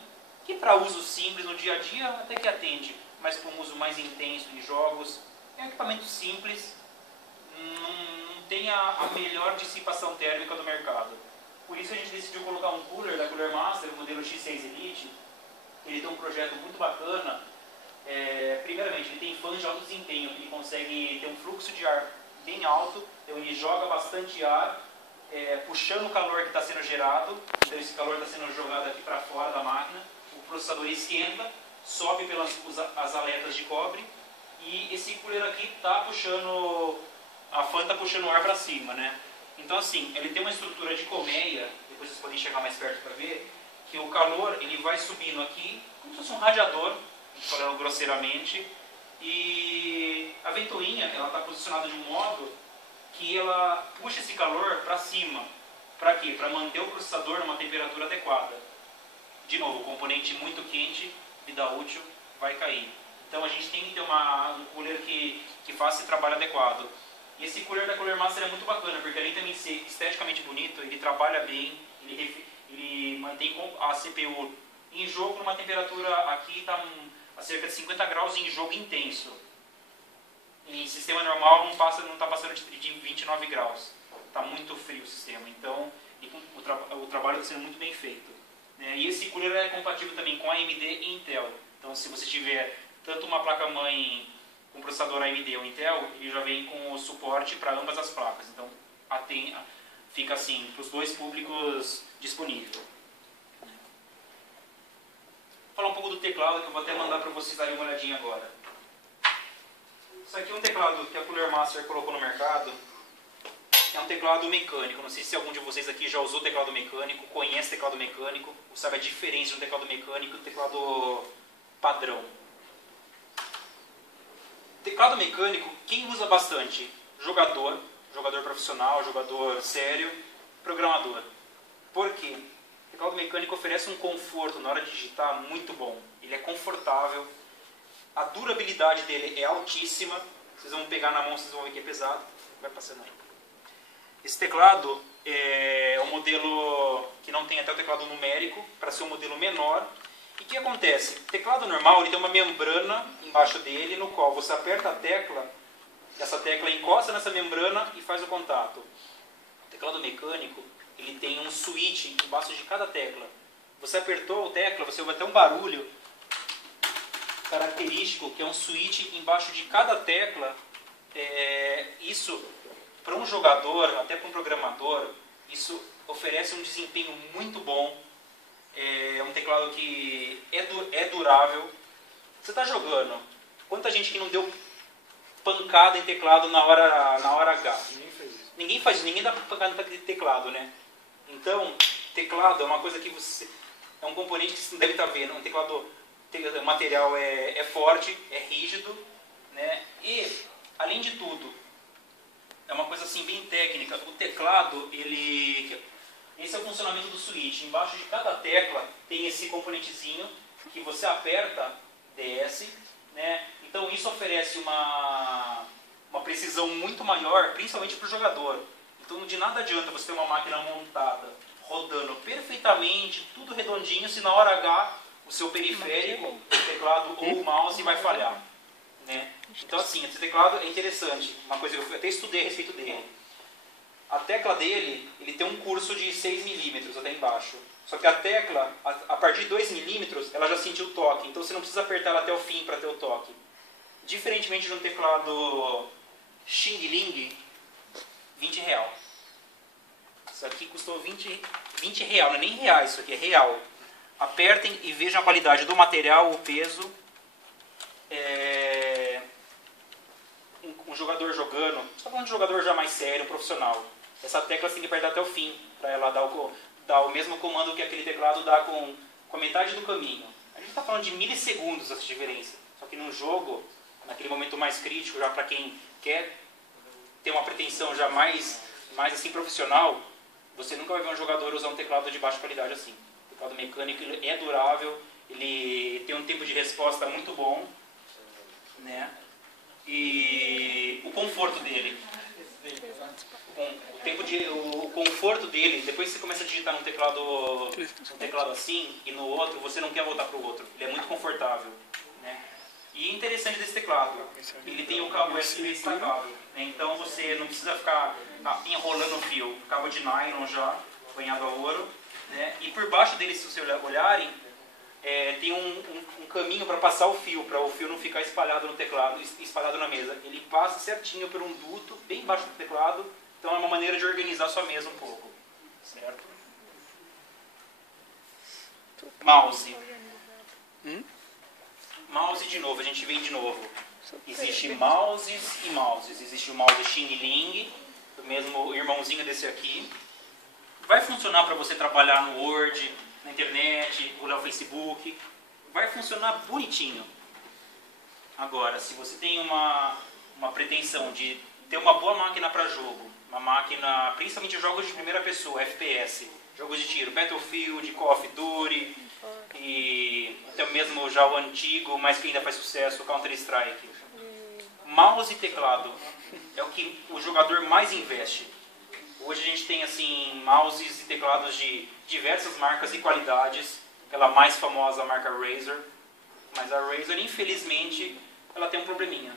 que para uso simples no dia a dia até que atende, mas para um uso mais intenso em jogos, é um equipamento simples, não tem a melhor dissipação térmica do mercado. Por isso a gente decidiu colocar um cooler da Cooler Master, o modelo X6 Elite. Ele tem um projeto muito bacana. Primeiramente, ele tem fãs de alto desempenho, ele consegue ter um fluxo de ar bem alto, então ele joga bastante ar, puxando o calor que está sendo gerado, então esse calor está sendo jogado aqui para fora da máquina, o processador esquenta, sobe pelas as aletas de cobre, e esse cooler aqui está puxando, a fã está puxando o ar para cima, né? Então assim, ele tem uma estrutura de colmeia, depois vocês podem chegar mais perto para ver, que o calor ele vai subindo aqui, como se fosse um radiador, falando grosseiramente, e a ventoinha está posicionada de um modo que ela puxa esse calor para cima. Para quê? Para manter o processador numa temperatura adequada. De novo, componente muito quente, vida útil, vai cair. Então a gente tem que ter um cooler que faça esse trabalho adequado. E esse cooler da Cooler Master é muito bacana, porque além também de ser esteticamente bonito, ele trabalha bem, ele mantém a CPU em jogo numa temperatura, aqui está a cerca de 50 graus em jogo intenso. Em sistema normal não está passando de 29 graus. Está muito frio o sistema. Então o trabalho está sendo muito bem feito. E esse cooler é compatível também com AMD e Intel. Então se você tiver tanto uma placa-mãe com processador AMD ou Intel, ele já vem com o suporte para ambas as placas. Então fica assim, para os dois públicos disponível. Vou falar um pouco do teclado, que eu vou até mandar para vocês darem uma olhadinha agora. Isso aqui é um teclado que a Cooler Master colocou no mercado. É um teclado mecânico. Não sei se algum de vocês aqui já usou teclado mecânico, conhece teclado mecânico, ou sabe a diferença de um teclado mecânico e um teclado padrão. Teclado mecânico, quem usa bastante? Jogador profissional, jogador sério, programador. Por quê? O teclado mecânico oferece um conforto na hora de digitar muito bom. Ele é confortável, a durabilidade dele é altíssima. Vocês vão pegar na mão, vocês vão ver que é pesado. Vai passando aí. Esse teclado é um modelo que não tem até o teclado numérico, para ser um modelo menor. E o que acontece? O teclado normal ele tem uma membrana embaixo dele, no qual você aperta a tecla, essa tecla encosta nessa membrana e faz o contato. O teclado mecânico ele tem um switch embaixo de cada tecla. Você apertou a tecla, você vai ter um barulho característico, que é um switch embaixo de cada tecla. Isso, para um jogador, até para um programador, isso oferece um desempenho muito bom. É um teclado que é durável. Você está jogando. Quanta gente que não deu pancada em teclado na hora H. Ninguém fez isso. Ninguém faz isso, ninguém dá pancada em teclado, né? Então, teclado é uma coisa que você... É um componente que você não deve estar vendo. Um teclado, o material é forte, é rígido, né? E, além de tudo, é uma coisa assim bem técnica. O teclado, esse é o funcionamento do switch. Embaixo de cada tecla tem esse componentezinho que você aperta, desce, né? Então isso oferece uma precisão muito maior, principalmente para o jogador. Então de nada adianta você ter uma máquina montada, rodando perfeitamente, tudo redondinho, se na hora H o seu periférico, o teclado ou o mouse vai falhar, né? Então assim, esse teclado é interessante. Uma coisa que eu até estudei a respeito dele. A tecla dele, ele tem um curso de 6 milímetros até embaixo. Só que a tecla, a partir de 2 milímetros, ela já sentiu o toque. Então você não precisa apertar ela até o fim para ter o toque. Diferentemente de um teclado Xing Ling, R$20. Isso aqui custou R$20, não é nem reais, isso aqui é real. Apertem e vejam a qualidade do material, o peso. Um jogador jogando, você está falando de um jogador já mais sério, um profissional. Essa tecla você tem que apertar até o fim, para ela dar o mesmo comando que aquele teclado dá com a metade do caminho. A gente está falando de milissegundos essa diferença. Só que num jogo, naquele momento mais crítico, já para quem quer ter uma pretensão já mais assim profissional, você nunca vai ver um jogador usar um teclado de baixa qualidade assim. O teclado mecânico ele é durável, ele tem um tempo de resposta muito bom, né? E o conforto dele. O conforto dele, depois que você começa a digitar num teclado assim e no outro, você não quer voltar para o outro. Ele é muito confortável, né? E interessante desse teclado, ele tem o cabo USB destacável, né? Então você não precisa ficar enrolando o fio. Cabo de nylon já, banhado a ouro, né? E por baixo dele, se vocês olharem, tem um caminho para passar o fio, para o fio não ficar espalhado no teclado, espalhado na mesa. Ele passa certinho por um duto, bem embaixo do teclado, então é uma maneira de organizar a sua mesa um pouco. Certo? Mouse. Mouse de novo, a gente vem de novo. Existe mouses e mouses. Existe o mouse Xing Ling, o mesmo irmãozinho desse aqui. Vai funcionar para você trabalhar no Word, na internet, olhar o Facebook. Vai funcionar bonitinho. Agora, se você tem uma pretensão de ter uma boa máquina para jogo, uma máquina, principalmente jogos de primeira pessoa, FPS, jogos de tiro, Battlefield, Call of Duty, e até mesmo já o antigo, mas que ainda faz sucesso, Counter-Strike. Mouse e teclado é o que o jogador mais investe. Hoje a gente tem assim mouses e teclados de diversas marcas e qualidades. Aquela mais famosa, a marca Razer. Mas a Razer, infelizmente, ela tem um probleminha.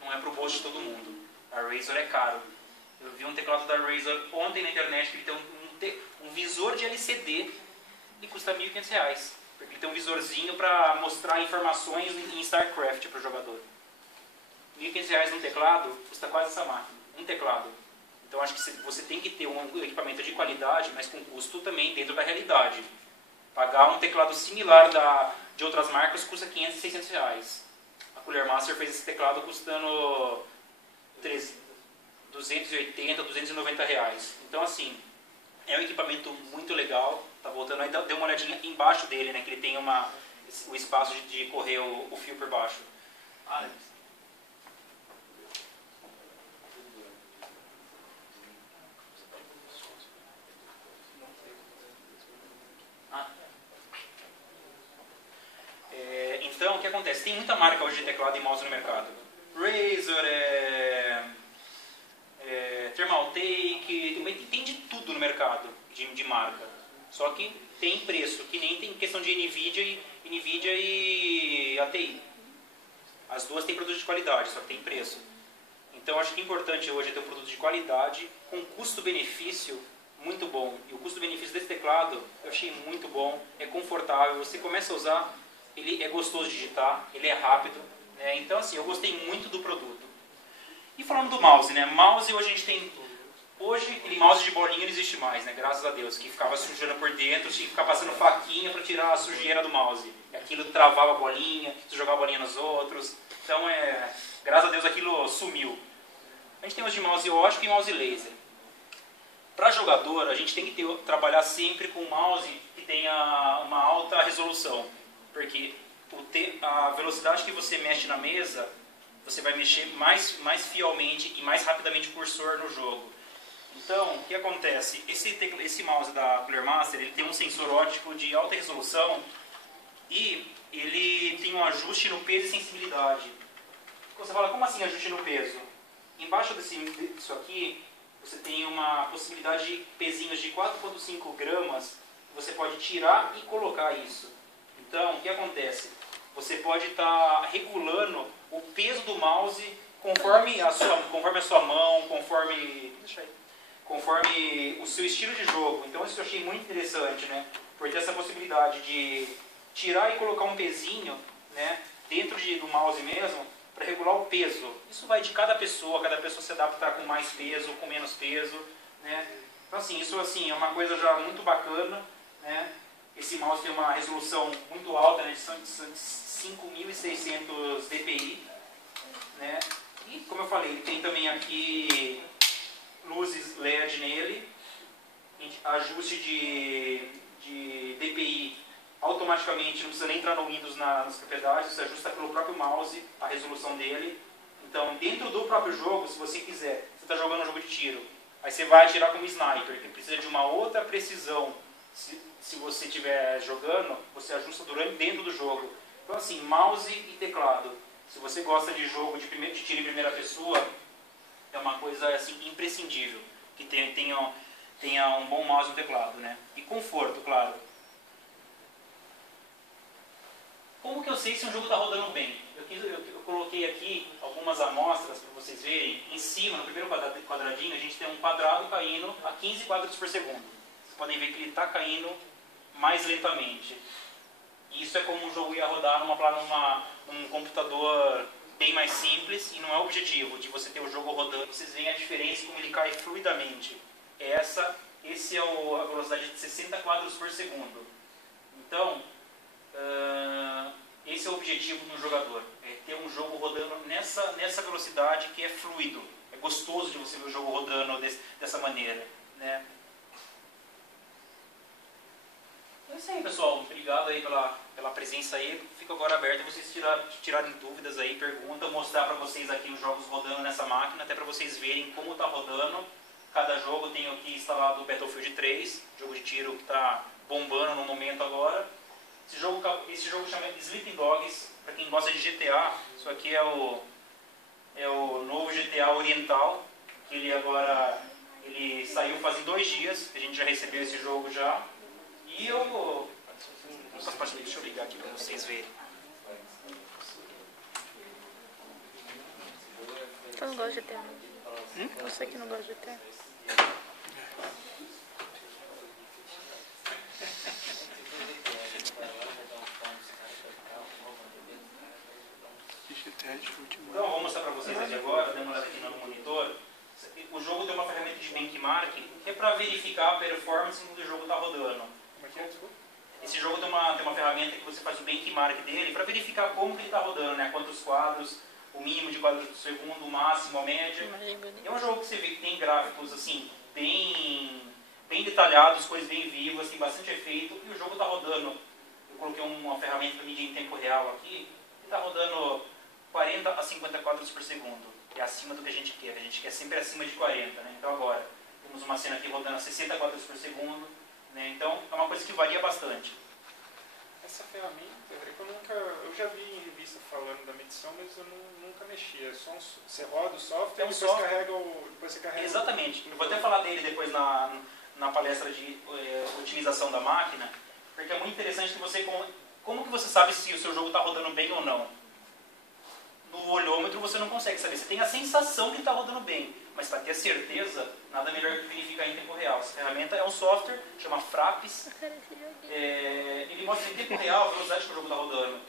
Não é pro bolso de todo mundo. A Razer é caro. Eu vi um teclado da Razer ontem na internet que ele tem um visor de LCD e custa R$1.500. Porque ele tem um visorzinho para mostrar informações em StarCraft para o jogador. R$1.500 num teclado custa quase essa máquina. Um teclado. Então acho que você tem que ter um equipamento de qualidade, mas com custo também dentro da realidade. Pagar um teclado similar de outras marcas custa R$500 e R$600. A Cooler Master fez esse teclado custando R$280, R$290. Então assim, é um equipamento muito legal. Tá voltando aí, dê uma olhadinha embaixo dele, né? Que ele tem o espaço de correr o fio por baixo. Então, o que acontece? Tem muita marca hoje de teclado e mouse no mercado. Razer, Thermaltake, tem de tudo no mercado de marca. Só que tem preço, que nem tem questão de NVIDIA e ATI. As duas têm produto de qualidade, só que tem preço. Então, acho que é importante hoje ter um produto de qualidade com custo-benefício muito bom. E o custo-benefício desse teclado eu achei muito bom, é confortável, você começa a usar, ele é gostoso de digitar, ele é rápido, né? Então assim, eu gostei muito do produto. E falando do mouse, né? Mouse hoje a gente tem, aquele mouse de bolinha não existe mais, né? Graças a Deus, que ficava sujando por dentro, tinha que ficar passando faquinha para tirar a sujeira do mouse. E aquilo travava a bolinha, você jogava a bolinha nos outros. Então, graças a Deus aquilo sumiu. A gente tem os de mouse ótico e mouse laser. Para jogador, a gente tem que trabalhar sempre com um mouse que tenha uma alta resolução. Porque a velocidade que você mexe na mesa, você vai mexer mais fielmente e mais rapidamente o cursor no jogo. Então, o que acontece? Esse mouse da Cooler Master, ele tem um sensor óptico de alta resolução e ele tem um ajuste no peso e sensibilidade. Você fala, como assim ajuste no peso? Embaixo disso aqui, você tem uma possibilidade de pezinhos de 4,5 gramas, você pode tirar e colocar isso. Então, o que acontece? Você pode estar regulando o peso do mouse conforme a sua mão, conforme o seu estilo de jogo. Então isso eu achei muito interessante, né? Por ter essa possibilidade de tirar e colocar um pezinho, né, dentro do mouse mesmo, para regular o peso. Isso vai de cada pessoa se adapta com mais peso, com menos peso, né? Então assim, isso assim, é uma coisa já muito bacana, né? Esse mouse tem uma resolução muito alta, né, de 5.600 dpi, né? E como eu falei, ele tem também aqui luzes LED nele, ajuste de dpi automaticamente, não precisa nem entrar no Windows nas propriedades, você ajusta pelo próprio mouse a resolução dele. Então, dentro do próprio jogo, se você quiser, você está jogando um jogo de tiro, aí você vai atirar como sniper, que precisa de uma outra precisão. Se você estiver jogando, você ajusta dentro do jogo. Então assim, mouse e teclado. Se você gosta de jogo de tiro em primeira pessoa, é uma coisa assim imprescindível, que tenha um bom mouse e um teclado, né? E conforto, claro. Como que eu sei se um jogo está rodando bem? Eu coloquei aqui algumas amostras para vocês verem. Em cima, no primeiro quadradinho, a gente tem um quadrado caindo a 15 quadros por segundo. Vocês podem ver que ele está caindo mais lentamente. Isso é como o jogo ia rodar num computador bem mais simples, e não é o objetivo de você ter o jogo rodando. Vocês veem a diferença como ele cai fluidamente. Esse é a velocidade de 60 quadros por segundo. Então, esse é o objetivo do jogador, é ter um jogo rodando nessa velocidade que é fluido. É gostoso de você ver o jogo rodando dessa maneira, né? É isso aí, pessoal. Obrigado aí pela presença aí. Fico agora aberto a vocês tirarem dúvidas aí, perguntas, mostrar para vocês aqui os jogos rodando nessa máquina, até para vocês verem como está rodando. Cada jogo tem aqui instalado o Battlefield 3, jogo de tiro que está bombando no momento agora. Esse jogo chama Sleeping Dogs, para quem gosta de GTA. Isso aqui é o novo GTA Oriental, que ele saiu faz 2 dias, a gente já recebeu esse jogo já. E deixa eu ligar aqui para vocês verem. Você não gosta de GTA? Você que não gosta de GTA? Então eu vou mostrar para vocês aqui agora, dando uma olhada aqui no monitor. O jogo tem uma ferramenta de benchmark que é para verificar a performance do jogo está rodando. Esse jogo tem uma ferramenta que você faz o benchmark dele para verificar como que ele está rodando, né? Quantos quadros, o mínimo de quadros por segundo, o máximo, a média. É um jogo que você vê que tem gráficos assim, bem detalhados, coisas bem vivas, tem bastante efeito, e o jogo está rodando. Eu coloquei uma ferramenta para medir em tempo real aqui, e está rodando 40 a 50 quadros por segundo. É acima do que a gente quer. A gente quer sempre acima de 40, né? Então agora, temos uma cena aqui rodando a 60 quadros por segundo, né? Então é uma coisa que varia bastante. Essa ferramenta, eu já vi em revista falando da medição, mas eu nunca mexi. É só você roda o software e depois você carrega. Exatamente. Eu vou até falar dele depois na palestra de utilização da máquina, porque é muito interessante que você... Como que você sabe se o seu jogo está rodando bem ou não? No olhômetro você não consegue saber. Você tem a sensação que está rodando bem, mas para ter certeza, nada melhor que verificar em tempo real. Essa ferramenta é um software, chama Fraps. Ele mostra em tempo real a velocidade que o jogo está rodando.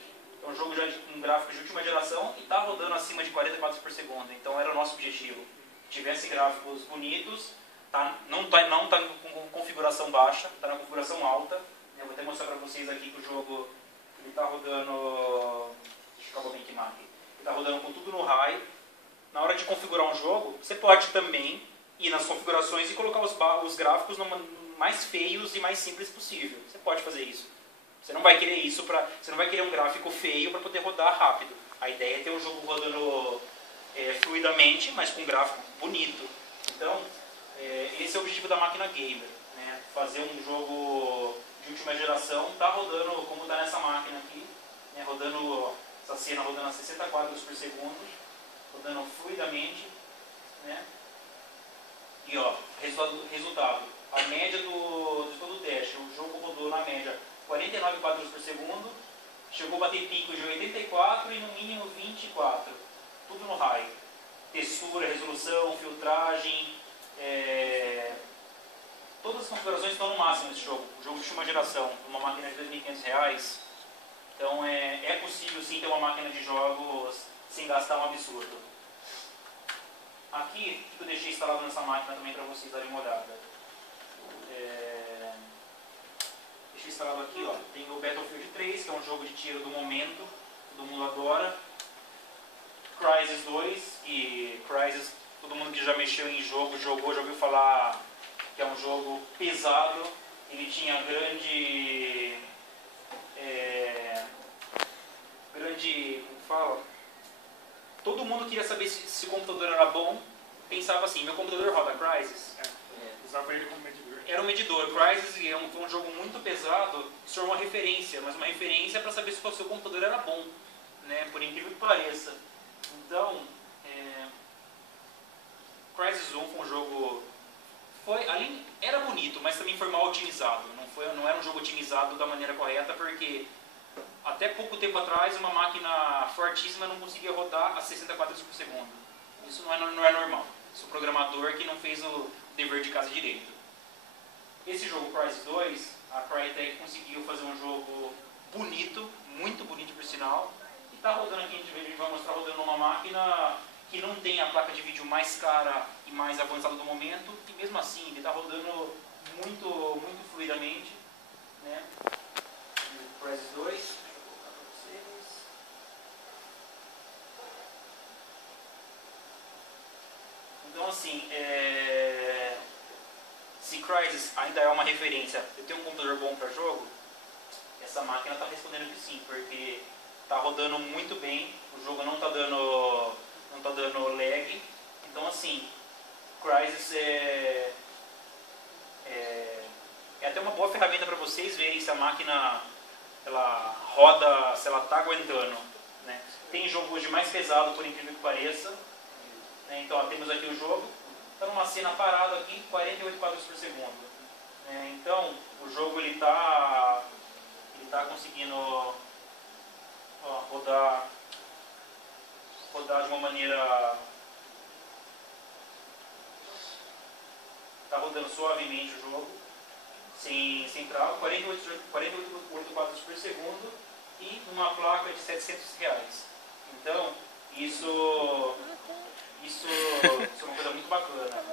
É um jogo já com gráficos de última geração e está rodando acima de 40 quadros por segundo. Então era o nosso objetivo. Que tivesse gráficos bonitos, não está com configuração baixa, está na configuração alta. Eu vou até mostrar para vocês aqui que o jogo está rodando... Deixa eu acabar o benchmark. está rodando com tudo no high. Na hora de configurar um jogo, você pode também ir nas configurações e colocar os gráficos mais feios e mais simples possível. Você pode fazer isso. Você não vai querer isso você não vai querer um gráfico feio para poder rodar rápido. A ideia é ter um jogo rodando fluidamente, mas com um gráfico bonito. Então, esse é o objetivo da máquina gamer, né? Fazer um jogo de última geração, tá rodando como está nessa máquina aqui, né? Rodando essa cena rodando a 60 quadros por segundo, rodando fluidamente, né? E ó, resultado, a média de todo o teste, o jogo rodou na média 49 quadros por segundo, chegou a bater picos de 84 e no mínimo 24, tudo no high. Textura, resolução, filtragem, todas as configurações estão no máximo nesse jogo. O jogo de última geração, uma máquina de R$2.500. Então é possível sim ter uma máquina de jogos sem gastar um absurdo. Aqui, o que eu deixei instalado nessa máquina também para vocês darem uma olhada. Deixei instalado aqui, ó, tem o Battlefield 3, que é um jogo de tiro do momento, todo mundo adora. Crysis 2, que Crysis, todo mundo que já mexeu em jogo, jogou, já ouviu falar que é um jogo pesado. Ele tinha grande, como fala? Todo mundo queria saber se o computador era bom. Pensava assim, meu computador roda Crysis. Usava ele como medidor. Era um medidor. Crysis é um jogo muito pesado, se tornou uma referência, mas uma referência para saber se o seu computador era bom, né? Por incrível que pareça. Então, Crysis 1 foi um jogo... era bonito, mas também foi mal otimizado. Não era um jogo otimizado da maneira correta, porque até pouco tempo atrás uma máquina fortíssima não conseguia rodar a 60 quadros por segundo. Isso não é normal. Isso é o programador que não fez o dever de casa direito. Esse jogo Crysis 2, a Crytek conseguiu fazer um jogo bonito, muito bonito por sinal. E está rodando aqui, a gente vai mostrar rodando numa máquina que não tem a placa de vídeo mais cara e mais avançada do momento. E mesmo assim, ele está rodando muito, muito fluidamente, né? O Crysis 2, deixa eu colocar para vocês. Então assim, se Crysis ainda é uma referência, eu tenho um computador bom para jogo, essa máquina está respondendo que sim, porque está rodando muito bem, o jogo não está dando lag. Então assim, Crysis é até uma boa ferramenta para vocês verem se a máquina ela roda, se ela está aguentando, né? Tem jogo hoje mais pesado, por incrível que pareça, né? Então ó, temos aqui o jogo, está numa cena parada aqui, 48 quadros por segundo, né? Então o jogo ele tá conseguindo rodar de uma maneira, está rodando suavemente o jogo, sem trava, 48 quadros por segundo e uma placa de R$700. Então, isso é uma coisa muito bacana.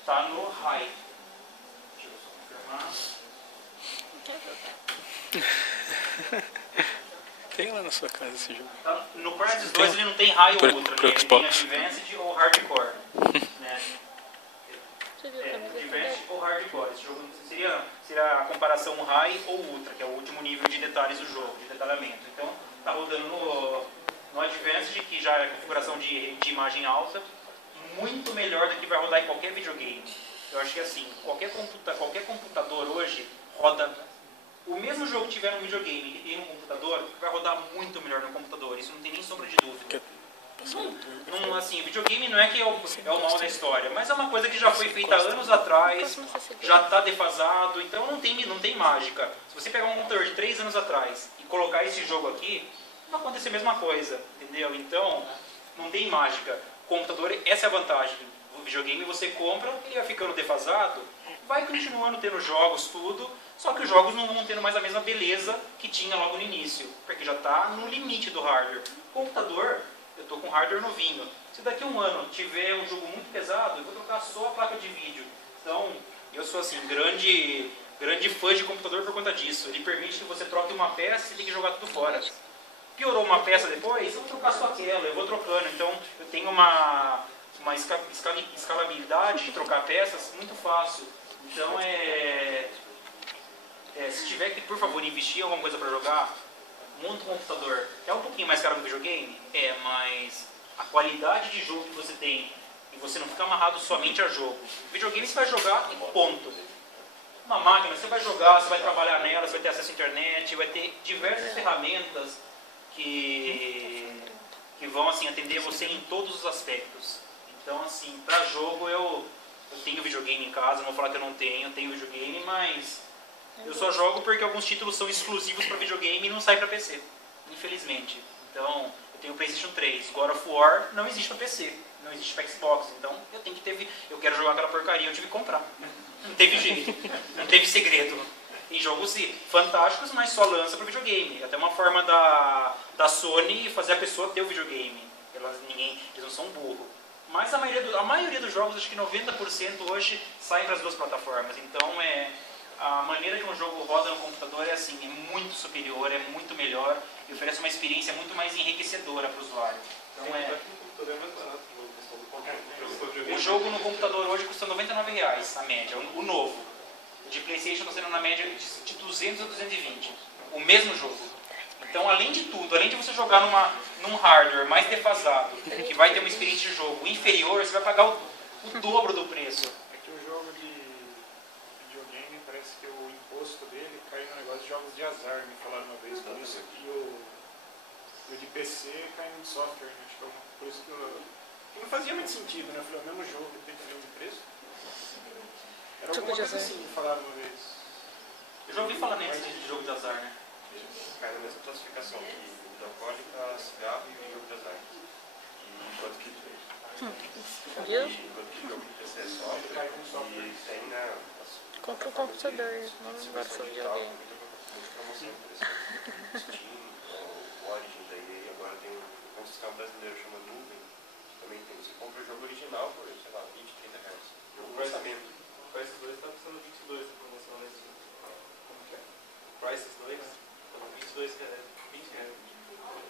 Está no high. Deixa eu só confirmar. Tem lá na sua casa esse jogo. Tá, no Crysis 2 ele não tem high ou ultra, pro ele tem Xbox. Advanced ou Hardcore. Né? Advanced ou Hardcore. Esse jogo seria a comparação high ou ultra, que é o último nível de detalhes do jogo, de detalhamento. Então, está rodando no Advanced, que já é configuração de imagem alta, muito melhor do que vai rodar em qualquer videogame. Eu acho que assim, qualquer computador hoje roda o mesmo jogo que tiver no videogame e no computador, vai rodar muito melhor no computador. Isso não tem nem sombra de dúvida. Assim, videogame não é que é o mal da história, mas é uma coisa que já foi feita anos atrás, já está defasado, então não tem mágica. Se você pegar um computador de 3 anos atrás e colocar esse jogo aqui, vai acontecer a mesma coisa, entendeu? Então, não tem mágica. Computador, essa é a vantagem. O videogame você compra, ele vai ficando defasado, vai continuando tendo jogos, tudo, só que os jogos não vão tendo mais a mesma beleza que tinha logo no início, porque já está no limite do hardware. Computador, eu estou com hardware novinho. Se daqui a um ano tiver um jogo muito pesado, eu vou trocar só a placa de vídeo. Então, eu sou assim, grande fã de computador por conta disso. Ele permite que você troque uma peça e tem que jogar tudo fora. Piorou uma peça depois, eu vou trocar só aquela, eu vou trocando. Então, eu tenho uma escalabilidade de trocar peças muito fácil. Então, se tiver que, por favor, investir em alguma coisa para jogar, monta um computador. É um pouquinho mais caro que o videogame? Mas a qualidade de jogo que você tem e você não fica amarrado somente a jogo. Videogame você vai jogar e ponto. Uma máquina, você vai jogar, você vai trabalhar nela, você vai ter acesso à internet, vai ter diversas ferramentas que vão assim, atender você em todos os aspectos. Então, assim, para jogo eu tenho videogame em casa, não vou falar que eu não tenho videogame, mas eu só jogo porque alguns títulos são exclusivos para videogame e não saem para PC, infelizmente. Então, eu tenho o PlayStation 3, God of War não existe para PC, não existe para Xbox, então eu quero jogar aquela porcaria, eu tive que comprar. Não teve jeito, não teve segredo. Tem jogos fantásticos, mas só lança para videogame. Até uma forma da Sony fazer a pessoa ter o videogame. Eles não são burros. Mas a maioria dos jogos, acho que 90% hoje, saem para as duas plataformas. Então, a maneira que um jogo roda no computador é muito superior, é muito melhor e oferece uma experiência muito mais enriquecedora para o usuário. Então, o jogo no computador hoje custa R$99, a média, o novo. O de PlayStation está sendo na média de 200 a 220. O mesmo jogo. Então, além de tudo, além de você jogar num hardware mais defasado, que vai ter uma experiência de jogo inferior, você vai pagar o dobro do preço. É que o jogo de videogame, parece que o imposto dele cai no negócio de jogos de azar, me falaram uma vez. Por isso que o de PC cai no software, né? Acho que por isso que não fazia muito sentido, né? Eu falei, o mesmo jogo tem que ter de preço. Era alguma coisa assim, me falaram uma vez. Eu já ouvi falar nesse de jogo de azar, né? Cai na mesma classificação que bebida alcoólica, cigarro e jogo de azar. Enquanto que jogo de PC é software e tem, né? Compra um computador, não agora só videogame. Muita promoção interessante. Steam, o Origin da EA, agora tem um sistema brasileiro chamado Nuvem. Também tem. Você compra o jogo original por, sei lá, 20, 30 reais. Jogo lançamento. Prices 2 está custando 22 na promoção nesse. Como que é? Prices 2? 22 reais. 20 reais.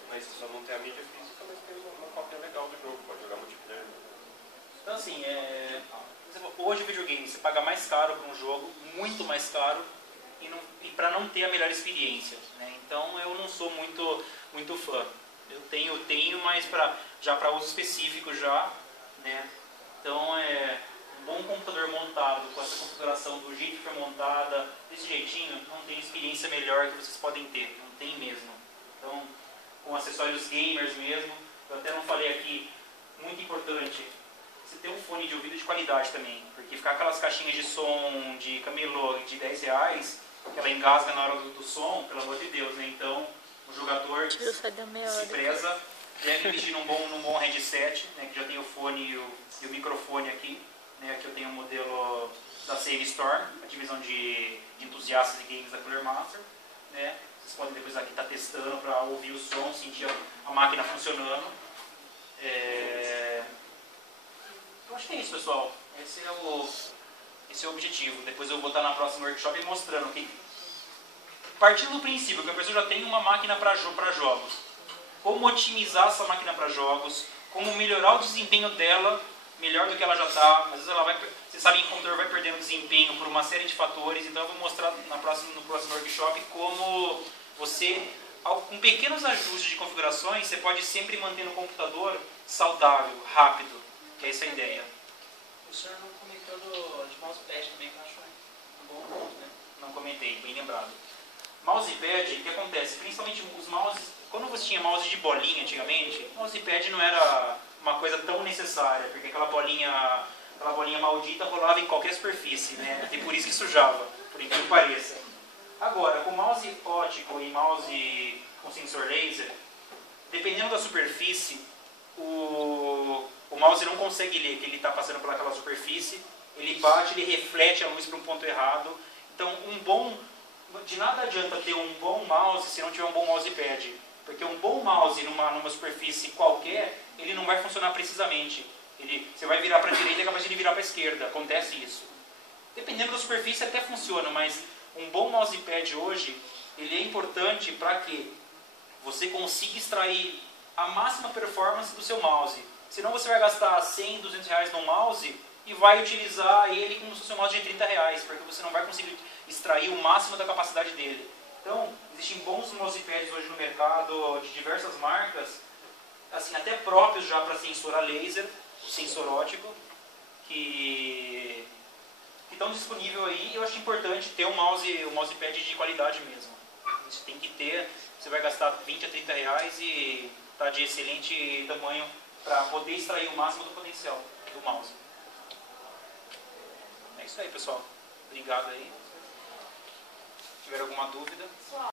Mas só não tem a mídia física, mas tem uma cópia legal do jogo, pode jogar multiplayer. Então, assim, hoje o videogame você paga mais caro para um jogo, muito mais caro, e para não ter a melhor experiência, né? Então eu não sou muito fã. Eu tenho, mas já para uso específico já, né? Então um bom computador montado, com essa configuração do jeito que foi montada, desse jeitinho, não tem experiência melhor que vocês podem ter, não tem mesmo. Então, com acessórios gamers mesmo, eu até não falei aqui, muito importante, você ter um fone de ouvido de qualidade também, porque ficar aquelas caixinhas de som de camelô de R$10, que ela engasga na hora do som, pelo amor de Deus, né? Então, o jogador que se preza deve investir num bom headset, né? Que já tem o fone e o microfone aqui, né? Aqui eu tenho um modelo da Save Storm, a divisão de entusiastas de games da Cooler Master, né? Vocês podem depois aqui estar testando para ouvir o som, sentir a máquina funcionando. Eu acho que é isso, pessoal. Esse é o objetivo. Depois eu vou estar na próxima workshop mostrando que, partindo do princípio que a pessoa já tem uma máquina para jogos, como otimizar essa máquina para jogos, como melhorar o desempenho dela, melhor do que ela já está. Às vezes vocês sabem que o computador vai perdendo desempenho por uma série de fatores, então eu vou mostrar no próximo workshop como você, com pequenos ajustes de configurações, você pode sempre manter no computador saudável, rápido, que é essa a ideia. O senhor não comentou de mousepad também, que eu acho um bom ponto, né? Não comentei, bem lembrado. Mousepad, o que acontece? Principalmente os mouses, quando você tinha mouse de bolinha antigamente, mousepad não era uma coisa tão necessária, porque aquela bolinha maldita rolava em qualquer superfície, né? E por isso que sujava, por incrível que pareça. Agora, com mouse óptico e mouse com sensor laser, dependendo da superfície, o mouse não consegue ler que ele está passando pelaquela superfície, ele bate, ele reflete a luz para um ponto errado. Então, de nada adianta ter um bom mouse se não tiver um bom mousepad, porque um bom mouse numa superfície qualquer, ele não vai funcionar precisamente. Você vai virar para a direita e é capaz de ele virar para a esquerda, acontece isso. Dependendo da superfície até funciona, mas um bom mousepad hoje, ele é importante para quê? você consiga extrair a máxima performance do seu mouse. Senão você vai gastar 100, 200 reais no mouse e vai utilizar ele como se fosse um mouse de 30 reais, porque você não vai conseguir extrair o máximo da capacidade dele. Então, existem bons mousepads hoje no mercado de diversas marcas, assim, até próprios já para sensor a laser, sensor óptico, que estão disponíveis aí. E eu acho importante ter um mousepad de qualidade mesmo. Você tem que ter, você vai gastar 20 a 30 reais e está de excelente tamanho para poder extrair o máximo do potencial do mouse. É isso aí, pessoal. Obrigado aí. Se tiver alguma dúvida...